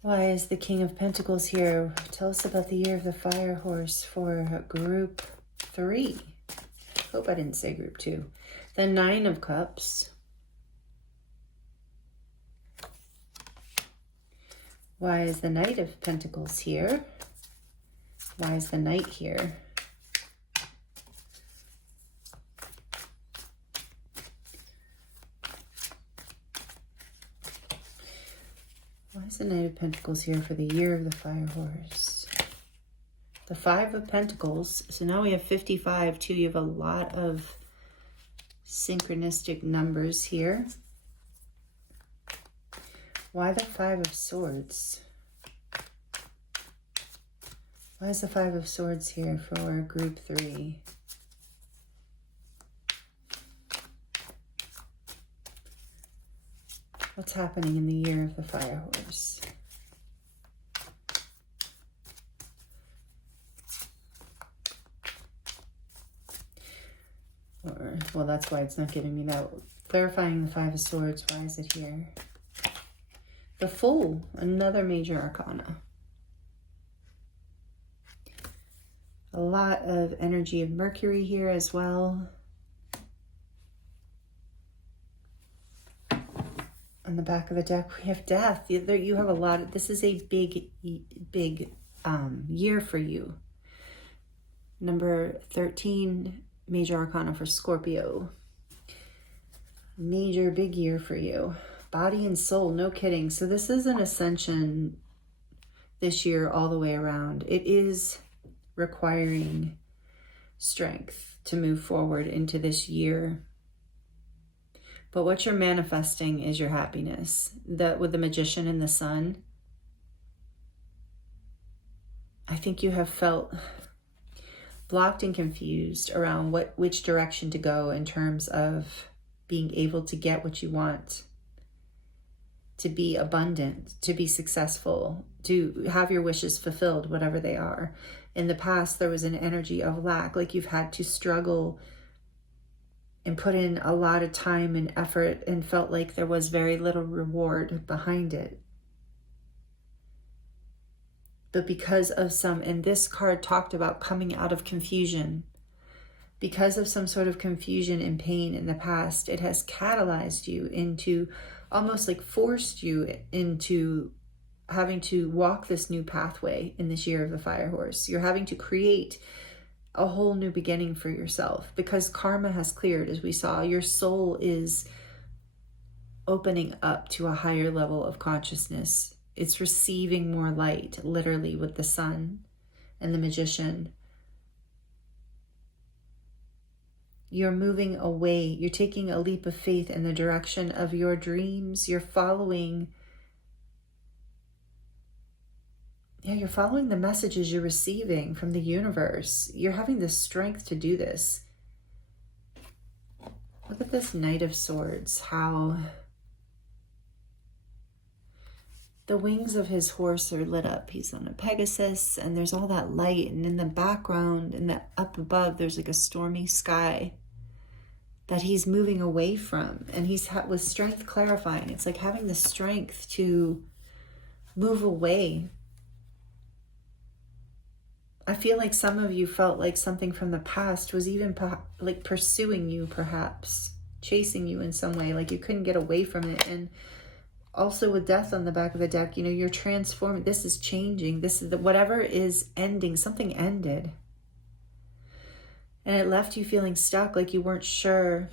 Why is the King of Pentacles here? Tell us about the year of the Fire Horse for group 3. Hope I didn't say group 2. The Nine of Cups. Why is the Knight of Pentacles here? Why is the Knight here? Why is the Knight of Pentacles here for the year of the Fire Horse? The Five of Pentacles. So now we have 55 too. You have a lot of synchronistic numbers here. Why the Five of Swords? Why is the Five of Swords here for group 3? What's happening in the year of the Fire Horse? Or, well, that's why it's not giving me that. Clarifying the Five of Swords, why is it here? The Fool, another major arcana. A lot of energy of Mercury here as well. On the back of the deck, we have Death. You have a lot of, this is a big year for you. Number 13, major arcana for Scorpio. Major big year for you. Body and soul, no kidding. So this is an ascension this year all the way around. It is requiring strength to move forward into this year. But what you're manifesting is your happiness. With the Magician and the Sun, I think you have felt blocked and confused around which direction to go in terms of being able to get what you want, to be abundant, to be successful, to have your wishes fulfilled, whatever they are. In the past, there was an energy of lack, like you've had to struggle and put in a lot of time and effort and felt like there was very little reward behind it. But because of and this card talked about coming out of confusion, because of some sort of confusion and pain in the past, it has catalyzed you into, almost like forced you into having to walk this new pathway in this year of the Fire Horse. You're having to create a whole new beginning for yourself because karma has cleared, as we saw. Your soul is opening up to a higher level of consciousness. It's receiving more light, literally, with the Sun and the Magician. You're moving away. You're taking a leap of faith in the direction of your dreams. You're following the messages you're receiving from the universe. You're having the strength to do this. Look at this Knight of Swords, how the wings of his horse are lit up. He's on a Pegasus, and there's all that light. And in the background, and up above, there's like a stormy sky that he's moving away from. And he's with strength clarifying. It's like having the strength to move away. I feel like some of you felt like something from the past was even like pursuing you, perhaps chasing you in some way, like you couldn't get away from it. And also with Death on the back of the deck, you know, you're transforming. This is changing. This is whatever is ending. Something ended. And it left you feeling stuck, like you weren't sure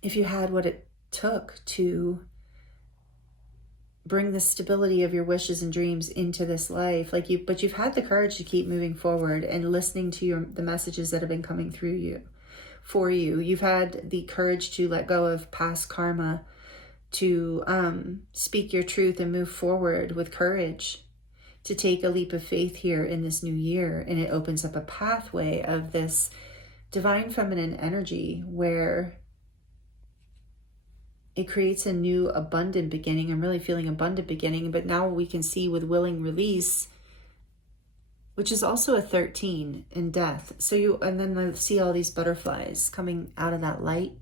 if you had what it took to bring the stability of your wishes and dreams into this life. But you've had the courage to keep moving forward and listening to the messages that have been coming through you, for you. You've had the courage to let go of past karma to speak your truth and move forward with courage, to take a leap of faith here in this new year. And it opens up a pathway of this divine feminine energy where it creates a new abundant beginning. I'm really feeling abundant beginning, but now we can see with willing release, which is also a 13 in death. So and then I see all these butterflies coming out of that light.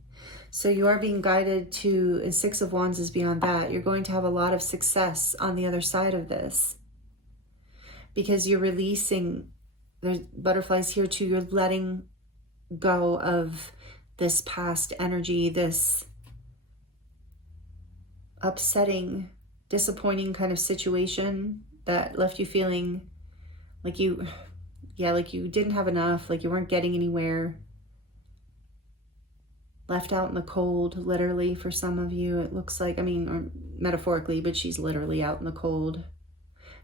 So you are being guided to, and 6 of Wands is beyond that. You're going to have a lot of success on the other side of this, because you're releasing, there's butterflies here too. You're letting go of this past energy, this upsetting, disappointing kind of situation that left you feeling like you didn't have enough, like you weren't getting anywhere. Left out in the cold, literally, for some of you. It looks like, I mean, or metaphorically, but she's literally out in the cold.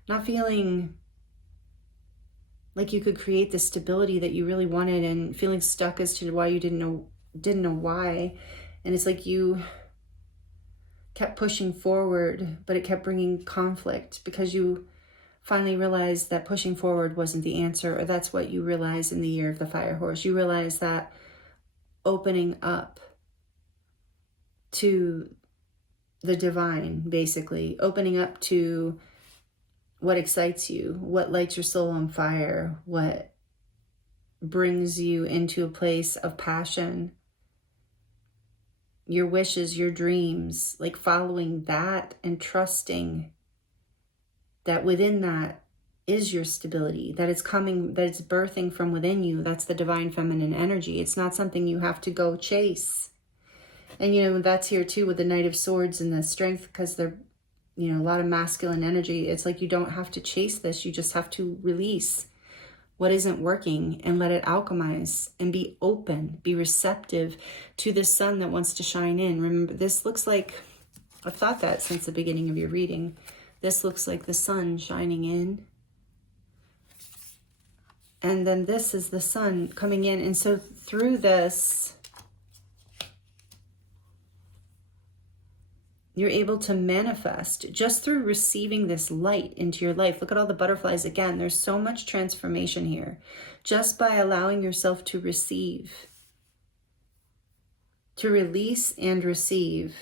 Not feeling like you could create the stability that you really wanted, and feeling stuck as to why you didn't know why. And it's like you kept pushing forward, but it kept bringing conflict, because you finally realized that pushing forward wasn't the answer. Or that's what you realized in the year of the fire horse. You realized that opening up to the divine, basically opening up to what excites you, what lights your soul on fire, what brings you into a place of passion, your wishes, your dreams, like following that and trusting that within that is your stability, that it's coming, that it's birthing from within you. That's the divine feminine energy. It's not something you have to go chase. And, you know, that's here too with the Knight of Swords and the strength, because they're, you know, a lot of masculine energy. It's like you don't have to chase this. You just have to release what isn't working and let it alchemize, and be open, be receptive to the sun that wants to shine in. Remember, this looks like, I've thought that since the beginning of your reading. This looks like the sun shining in. And then this is the sun coming in. And so through this, you're able to manifest just through receiving this light into your life. Look at all the butterflies again. There's so much transformation here. Just by allowing yourself to receive, to release and receive,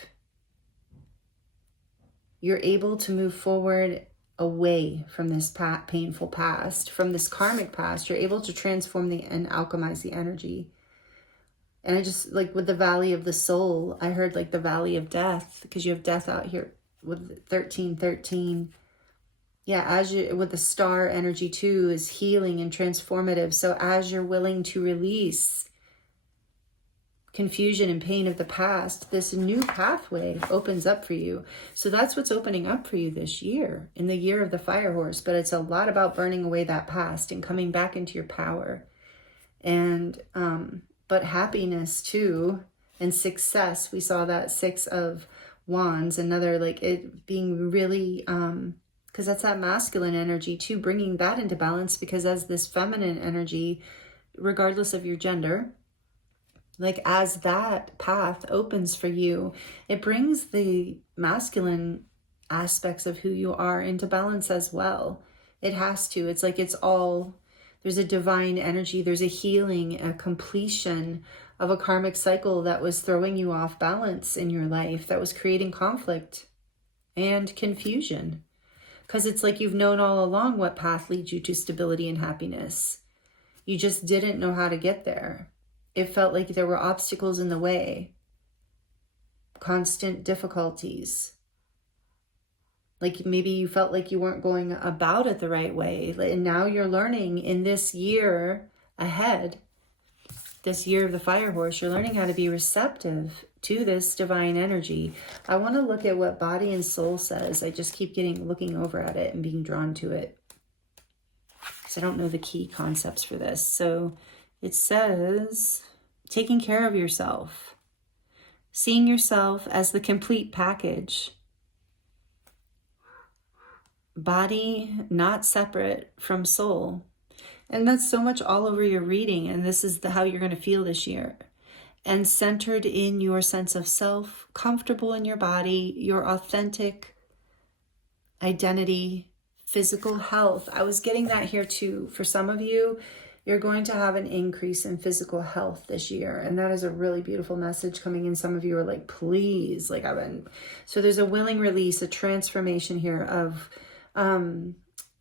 you're able to move forward away from this painful past, from this karmic past. You're able to transform and alchemize the energy. And I just, like with the valley of the soul, I heard like the valley of death, because you have death out here with 1313. Yeah, as you, with the star energy too, is healing and transformative. So as you're willing to release confusion and pain of the past, this new pathway opens up for you. So that's what's opening up for you this year, in the year of the fire horse. But it's a lot about burning away that past and coming back into your power. And but happiness too, and success. We saw that 6 of Wands, another, like it being really, because that's that masculine energy too, bringing that into balance. Because as this feminine energy, regardless of your gender, like as that path opens for you, it brings the masculine aspects of who you are into balance as well. It has to. It's like it's all, there's a divine energy, there's a healing, a completion of a karmic cycle that was throwing you off balance in your life, that was creating conflict and confusion. Because it's like you've known all along what path leads you to stability and happiness. You just didn't know how to get there. It felt like there were obstacles in the way, constant difficulties. Like maybe you felt like you weren't going about it the right way. And now you're learning in this year ahead, this year of the fire horse, you're learning how to be receptive to this divine energy. I want to look at what body and soul says. I just keep looking over at it and being drawn to it, because I don't know the key concepts for this. So it says, taking care of yourself, seeing yourself as the complete package, body not separate from soul. And that's so much all over your reading. And this is how you're going to feel this year. and centered in your sense of self, comfortable in your body, your authentic identity, physical health. I was getting that here too. For some of you, you're going to have an increase in physical health this year. And that is a really beautiful message coming in. Some of you are like, please, like so there's a willing release, a transformation here of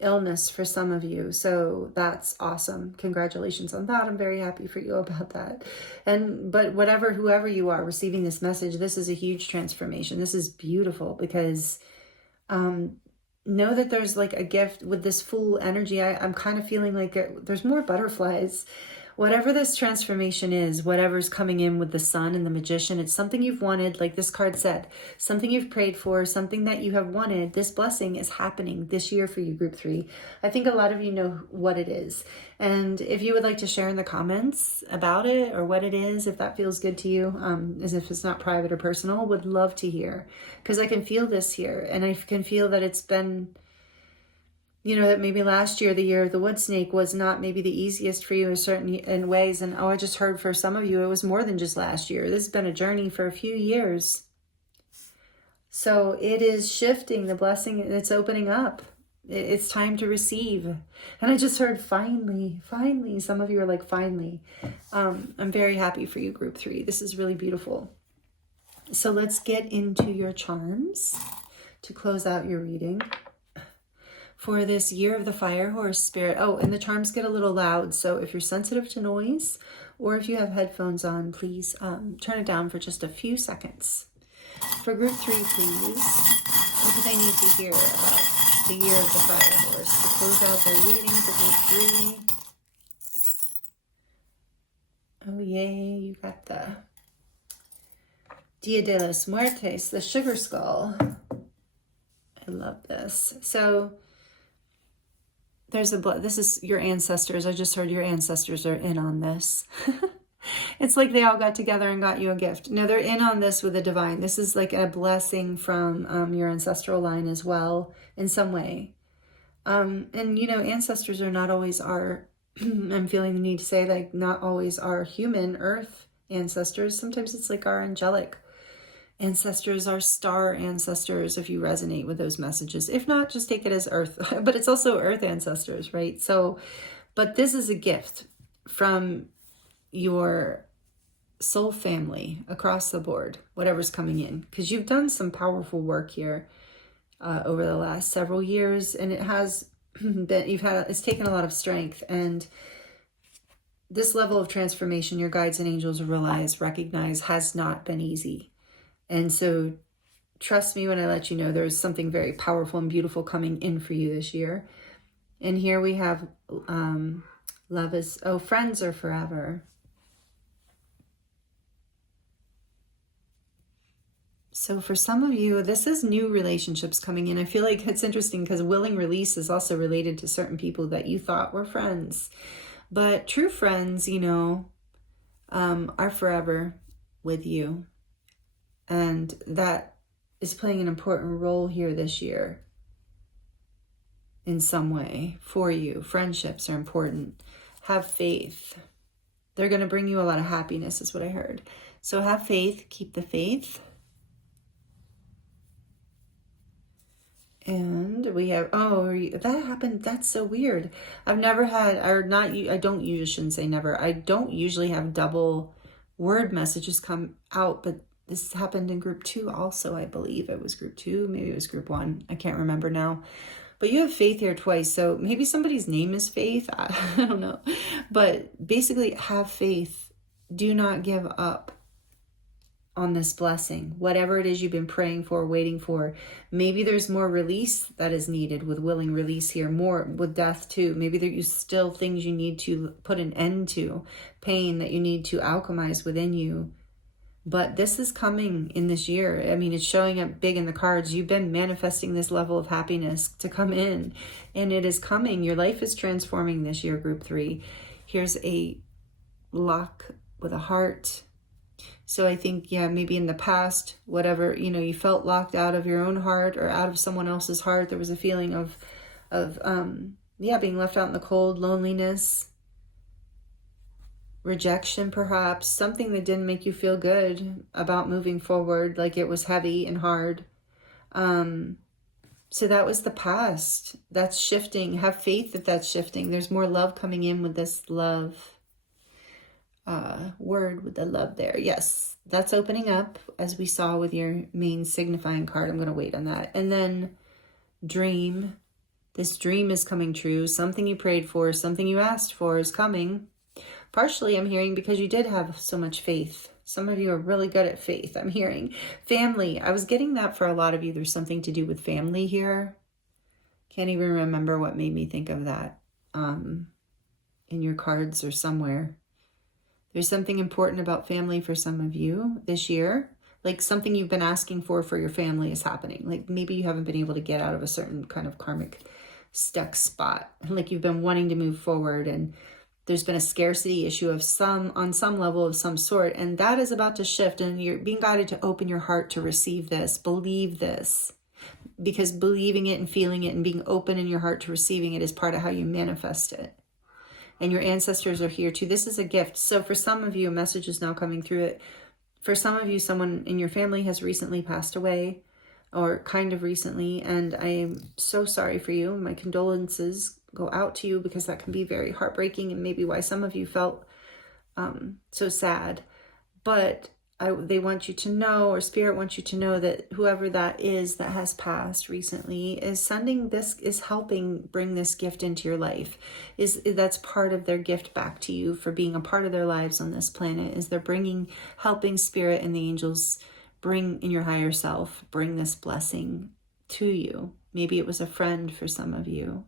illness for some of you. So that's awesome. Congratulations on that. I'm very happy for you about that. But whoever you are receiving this message, this is a huge transformation. This is beautiful because, know that there's like a gift with this full energy. I'm kind of feeling like there's more butterflies. Whatever this transformation is, whatever's coming in with the sun and the magician, it's something you've wanted, like this card said, something you've prayed for, something that you have wanted. This blessing is happening this year for you, group 3. I think a lot of you know what it is. And if you would like to share in the comments about it or what it is, if that feels good to you, as if it's not private or personal, would love to hear. Because I can feel this here, and I can feel that it's been, that maybe last year, the year of the wood snake, was not maybe the easiest for you in ways. And I just heard for some of you, it was more than just last year. This has been a journey for a few years. So it is shifting, the blessing, it's opening up. It's time to receive. And I just heard finally. Some of you are like, finally. I'm very happy for you, group 3. This is really beautiful. So let's get into your charms to close out your reading for this year of the fire horse spirit. Oh, and the charms get a little loud. So if you're sensitive to noise or if you have headphones on, please turn it down for just a few seconds. For group 3, please, what do they need to hear about the year of the fire horse to close out their reading for group 3? Oh, yay, you got the Dia de los Muertes, the sugar skull. I love this. So this is your ancestors. I just heard your ancestors are in on this. It's like they all got together and got you a gift. No, they're in on this with the divine. This is like a blessing from your ancestral line as well in some way. And ancestors are not always our, I'm feeling the need to say, like, not always our human earth ancestors. Sometimes it's like our angelic ancestors, our star ancestors, if you resonate with those messages. If not, just take it as earth. But it's also earth ancestors, right? So, but this is a gift from your soul family across the board, whatever's coming in, because you've done some powerful work here over the last several years, and it has been, it's taken a lot of strength. And this level of transformation, your guides and angels recognize has not been easy. And so trust me when I let you know there's something very powerful and beautiful coming in for you this year. And here we have friends are forever. So for some of you, this is new relationships coming in. I feel like it's interesting because willing release is also related to certain people that you thought were friends. But true friends, are forever with you. And that is playing an important role here this year in some way for you. Friendships are important. Have faith. They're going to bring you a lot of happiness is what I heard. So have faith. Keep the faith. And we have, that happened. That's so weird. I've never had, I don't usually have double word messages come out, but this happened in group 2 also, I believe. It was group 2, maybe it was group 1. I can't remember now. But you have Faith here twice, so maybe somebody's name is Faith. I don't know. But basically, have faith. Do not give up on this blessing. Whatever it is you've been praying for, waiting for. Maybe there's more release that is needed with willing release here. More with death too. Maybe there's still things you need to put an end to. Pain that you need to alchemize within you. But this is coming in this year. I mean, it's showing up big in the cards. You've been manifesting this level of happiness to come in, and it is coming. Your life is transforming this year, group 3. Here's a lock with a heart. So I think, maybe in the past, whatever, you felt locked out of your own heart or out of someone else's heart. There was a feeling of being left out in the cold, loneliness. rejection, perhaps, something that didn't make you feel good about moving forward, like it was heavy and hard. So that was the past. That's shifting. Have faith that that's shifting. There's more love coming in with this love word with the love there. Yes, that's opening up, as we saw with your main signifying card. I'm going to wait on that. And then dream. This dream is coming true. Something you prayed for, something you asked for is coming. Partially, I'm hearing because you did have so much faith. Some of you are really good at faith. I'm hearing family. I was getting that for a lot of you. There's something to do with family here. Can't even remember what made me think of that in your cards or somewhere. There's something important about family for some of you this year. Like something you've been asking for your family is happening. Like maybe you haven't been able to get out of a certain kind of karmic stuck spot. Like you've been wanting to move forward, and there's been a scarcity issue of on some level of some sort. And that is about to shift, and you're being guided to open your heart to receive this, believe this. Because believing it and feeling it and being open in your heart to receiving it is part of how you manifest it. And your ancestors are here too. This is a gift. So for some of you, a message is now coming through it. For some of you, someone in your family has recently passed away, or kind of recently, and I am so sorry for you. My condolences go out to you, because that can be very heartbreaking, and maybe why some of you felt so sad. But they want you to know, or Spirit wants you to know, that whoever that is that has passed recently is sending this, is helping bring this gift into your life. That's part of their gift back to you for being a part of their lives on this planet, is they're helping Spirit and the angels bring in your higher self, bring this blessing to you. Maybe it was a friend for some of you,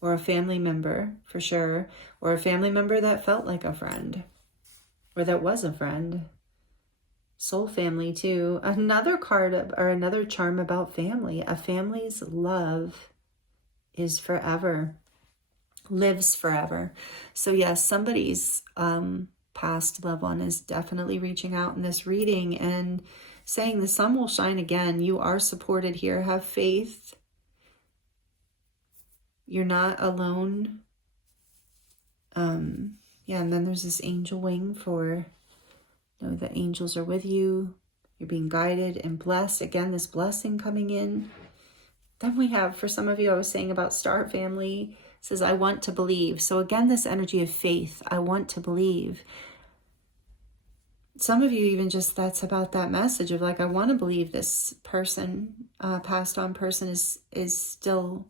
or a family member for sure, or a family member that felt like a friend, or that was a friend. Soul family too. Another card or another charm about family. A family's love is forever, lives forever. So yes, somebody's past loved one is definitely reaching out in this reading and saying the sun will shine again. You are supported here. Have faith. You're not alone. Yeah, and then there's this angel wing for know the angels are with you. You're being guided and blessed. Again, this blessing coming in. Then we have, for some of you, I was saying about star family, says, I want to believe. So again, this energy of faith. I want to believe. Some of you even just, that's about that message of like, I want to believe this person, passed on person is still,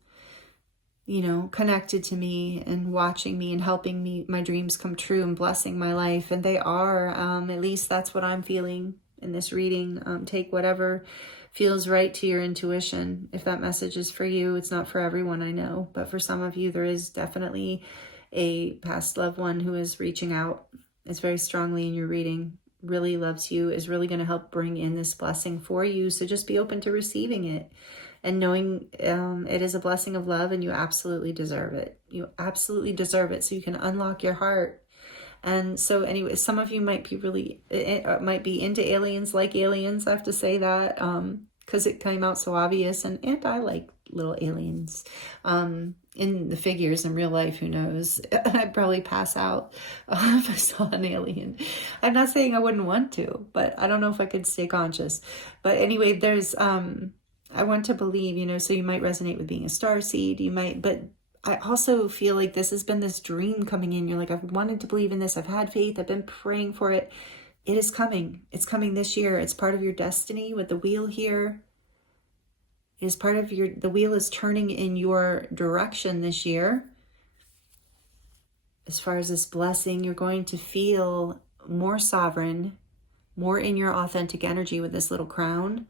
you know, connected to me and watching me and helping me, my dreams come true and blessing my life. And they are, at least that's what I'm feeling in this reading. Take whatever feels right to your intuition. If that message is for you, it's not for everyone, I know, but for some of you, there is definitely a past loved one who is reaching out. It's very strongly in your reading, really loves you, is really going to help bring in this blessing for you. So just be open to receiving it. And knowing it is a blessing of love, and you absolutely deserve it. You absolutely deserve it, so you can unlock your heart. And so anyway, some of you might be into aliens, like aliens. I have to say that because it came out so obvious. And I like little aliens in the figures. In real life, who knows? I'd probably pass out if I saw an alien. I'm not saying I wouldn't want to, but I don't know if I could stay conscious. But anyway, there's... I want to believe, you know, so you might resonate with being a starseed, but I also feel like this has been this dream coming in. You're like, I've wanted to believe in this. I've had faith. I've been praying for it. It is coming. It's coming this year. It's part of your destiny with the wheel here. It is part of the wheel is turning in your direction this year. As far as this blessing, you're going to feel more sovereign, more in your authentic energy with this little crown.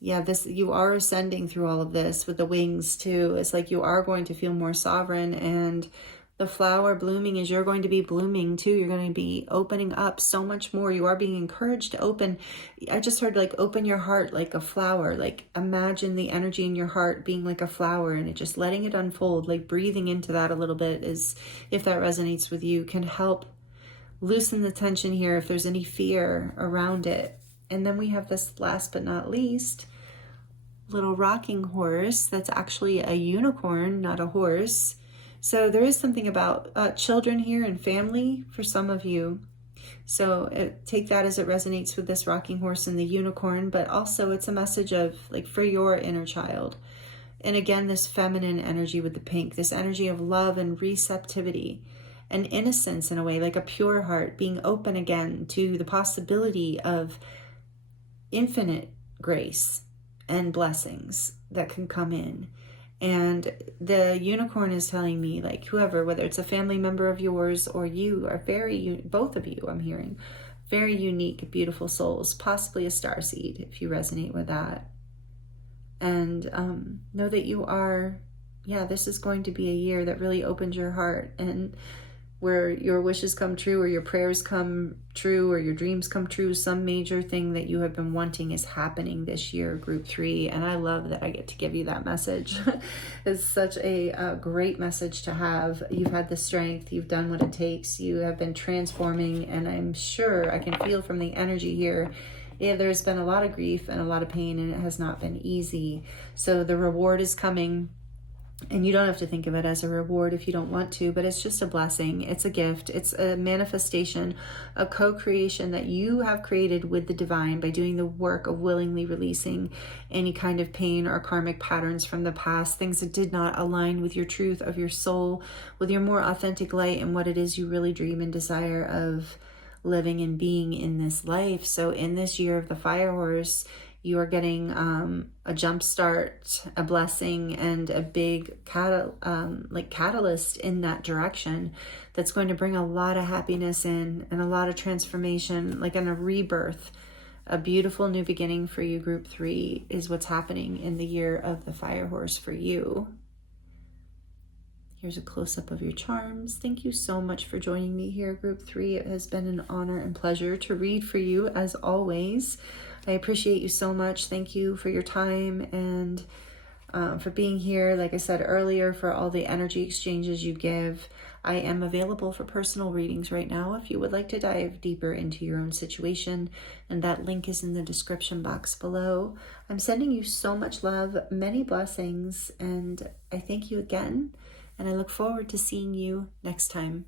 Yeah, you are ascending through all of this with the wings too. It's like you are going to feel more sovereign, and the flower blooming is you're going to be blooming too. You're going to be opening up so much more. You are being encouraged to open. I just heard like open your heart like a flower. Like imagine the energy in your heart being like a flower and it just letting it unfold, like breathing into that a little bit is, if that resonates with you, can help loosen the tension here if there's any fear around it. And then we have this last but not least little rocking horse that's actually a unicorn, not a horse. So there is something about children here and family for some of you. So take that as it resonates with this rocking horse and the unicorn, but also it's a message of like for your inner child. And again, this feminine energy with the pink, this energy of love and receptivity and innocence in a way, like a pure heart, being open again to the possibility of infinite grace and blessings that can come in. And the unicorn is telling me, like, whoever, whether it's a family member of yours or you, are both of you, I'm hearing, very unique, beautiful souls, possibly a starseed, if you resonate with that. And know that you are, this is going to be a year that really opens your heart, and where your wishes come true, or your prayers come true, or your dreams come true. Some major thing that you have been wanting is happening this year, group 3. And I love that I get to give you that message. It's such a great message to have. You've had the strength, you've done what it takes, you have been transforming, and I'm sure I can feel from the energy here, there's been a lot of grief and a lot of pain, and it has not been easy. So the reward is coming. And you don't have to think of it as a reward if you don't want to, but it's just a blessing. It's a gift. It's a manifestation, a co-creation that you have created with the divine by doing the work of willingly releasing any kind of pain or karmic patterns from the past, things that did not align with your truth of your soul, with your more authentic light and what it is you really dream and desire of living and being in this life. So in this year of the fire horse, you are getting a jump start, a blessing, and a big catalyst in that direction that's going to bring a lot of happiness in and a lot of transformation, like in a rebirth. A beautiful new beginning for you, group 3, is what's happening in the year of the fire horse for you. Here's a close-up of your charms. Thank you so much for joining me here, group 3. It has been an honor and pleasure to read for you, as always. I appreciate you so much. Thank you for your time and for being here. Like I said earlier, for all the energy exchanges you give. I am available for personal readings right now if you would like to dive deeper into your own situation, and that link is in the description box below. I'm sending you so much love, many blessings, and I thank you again, and I look forward to seeing you next time.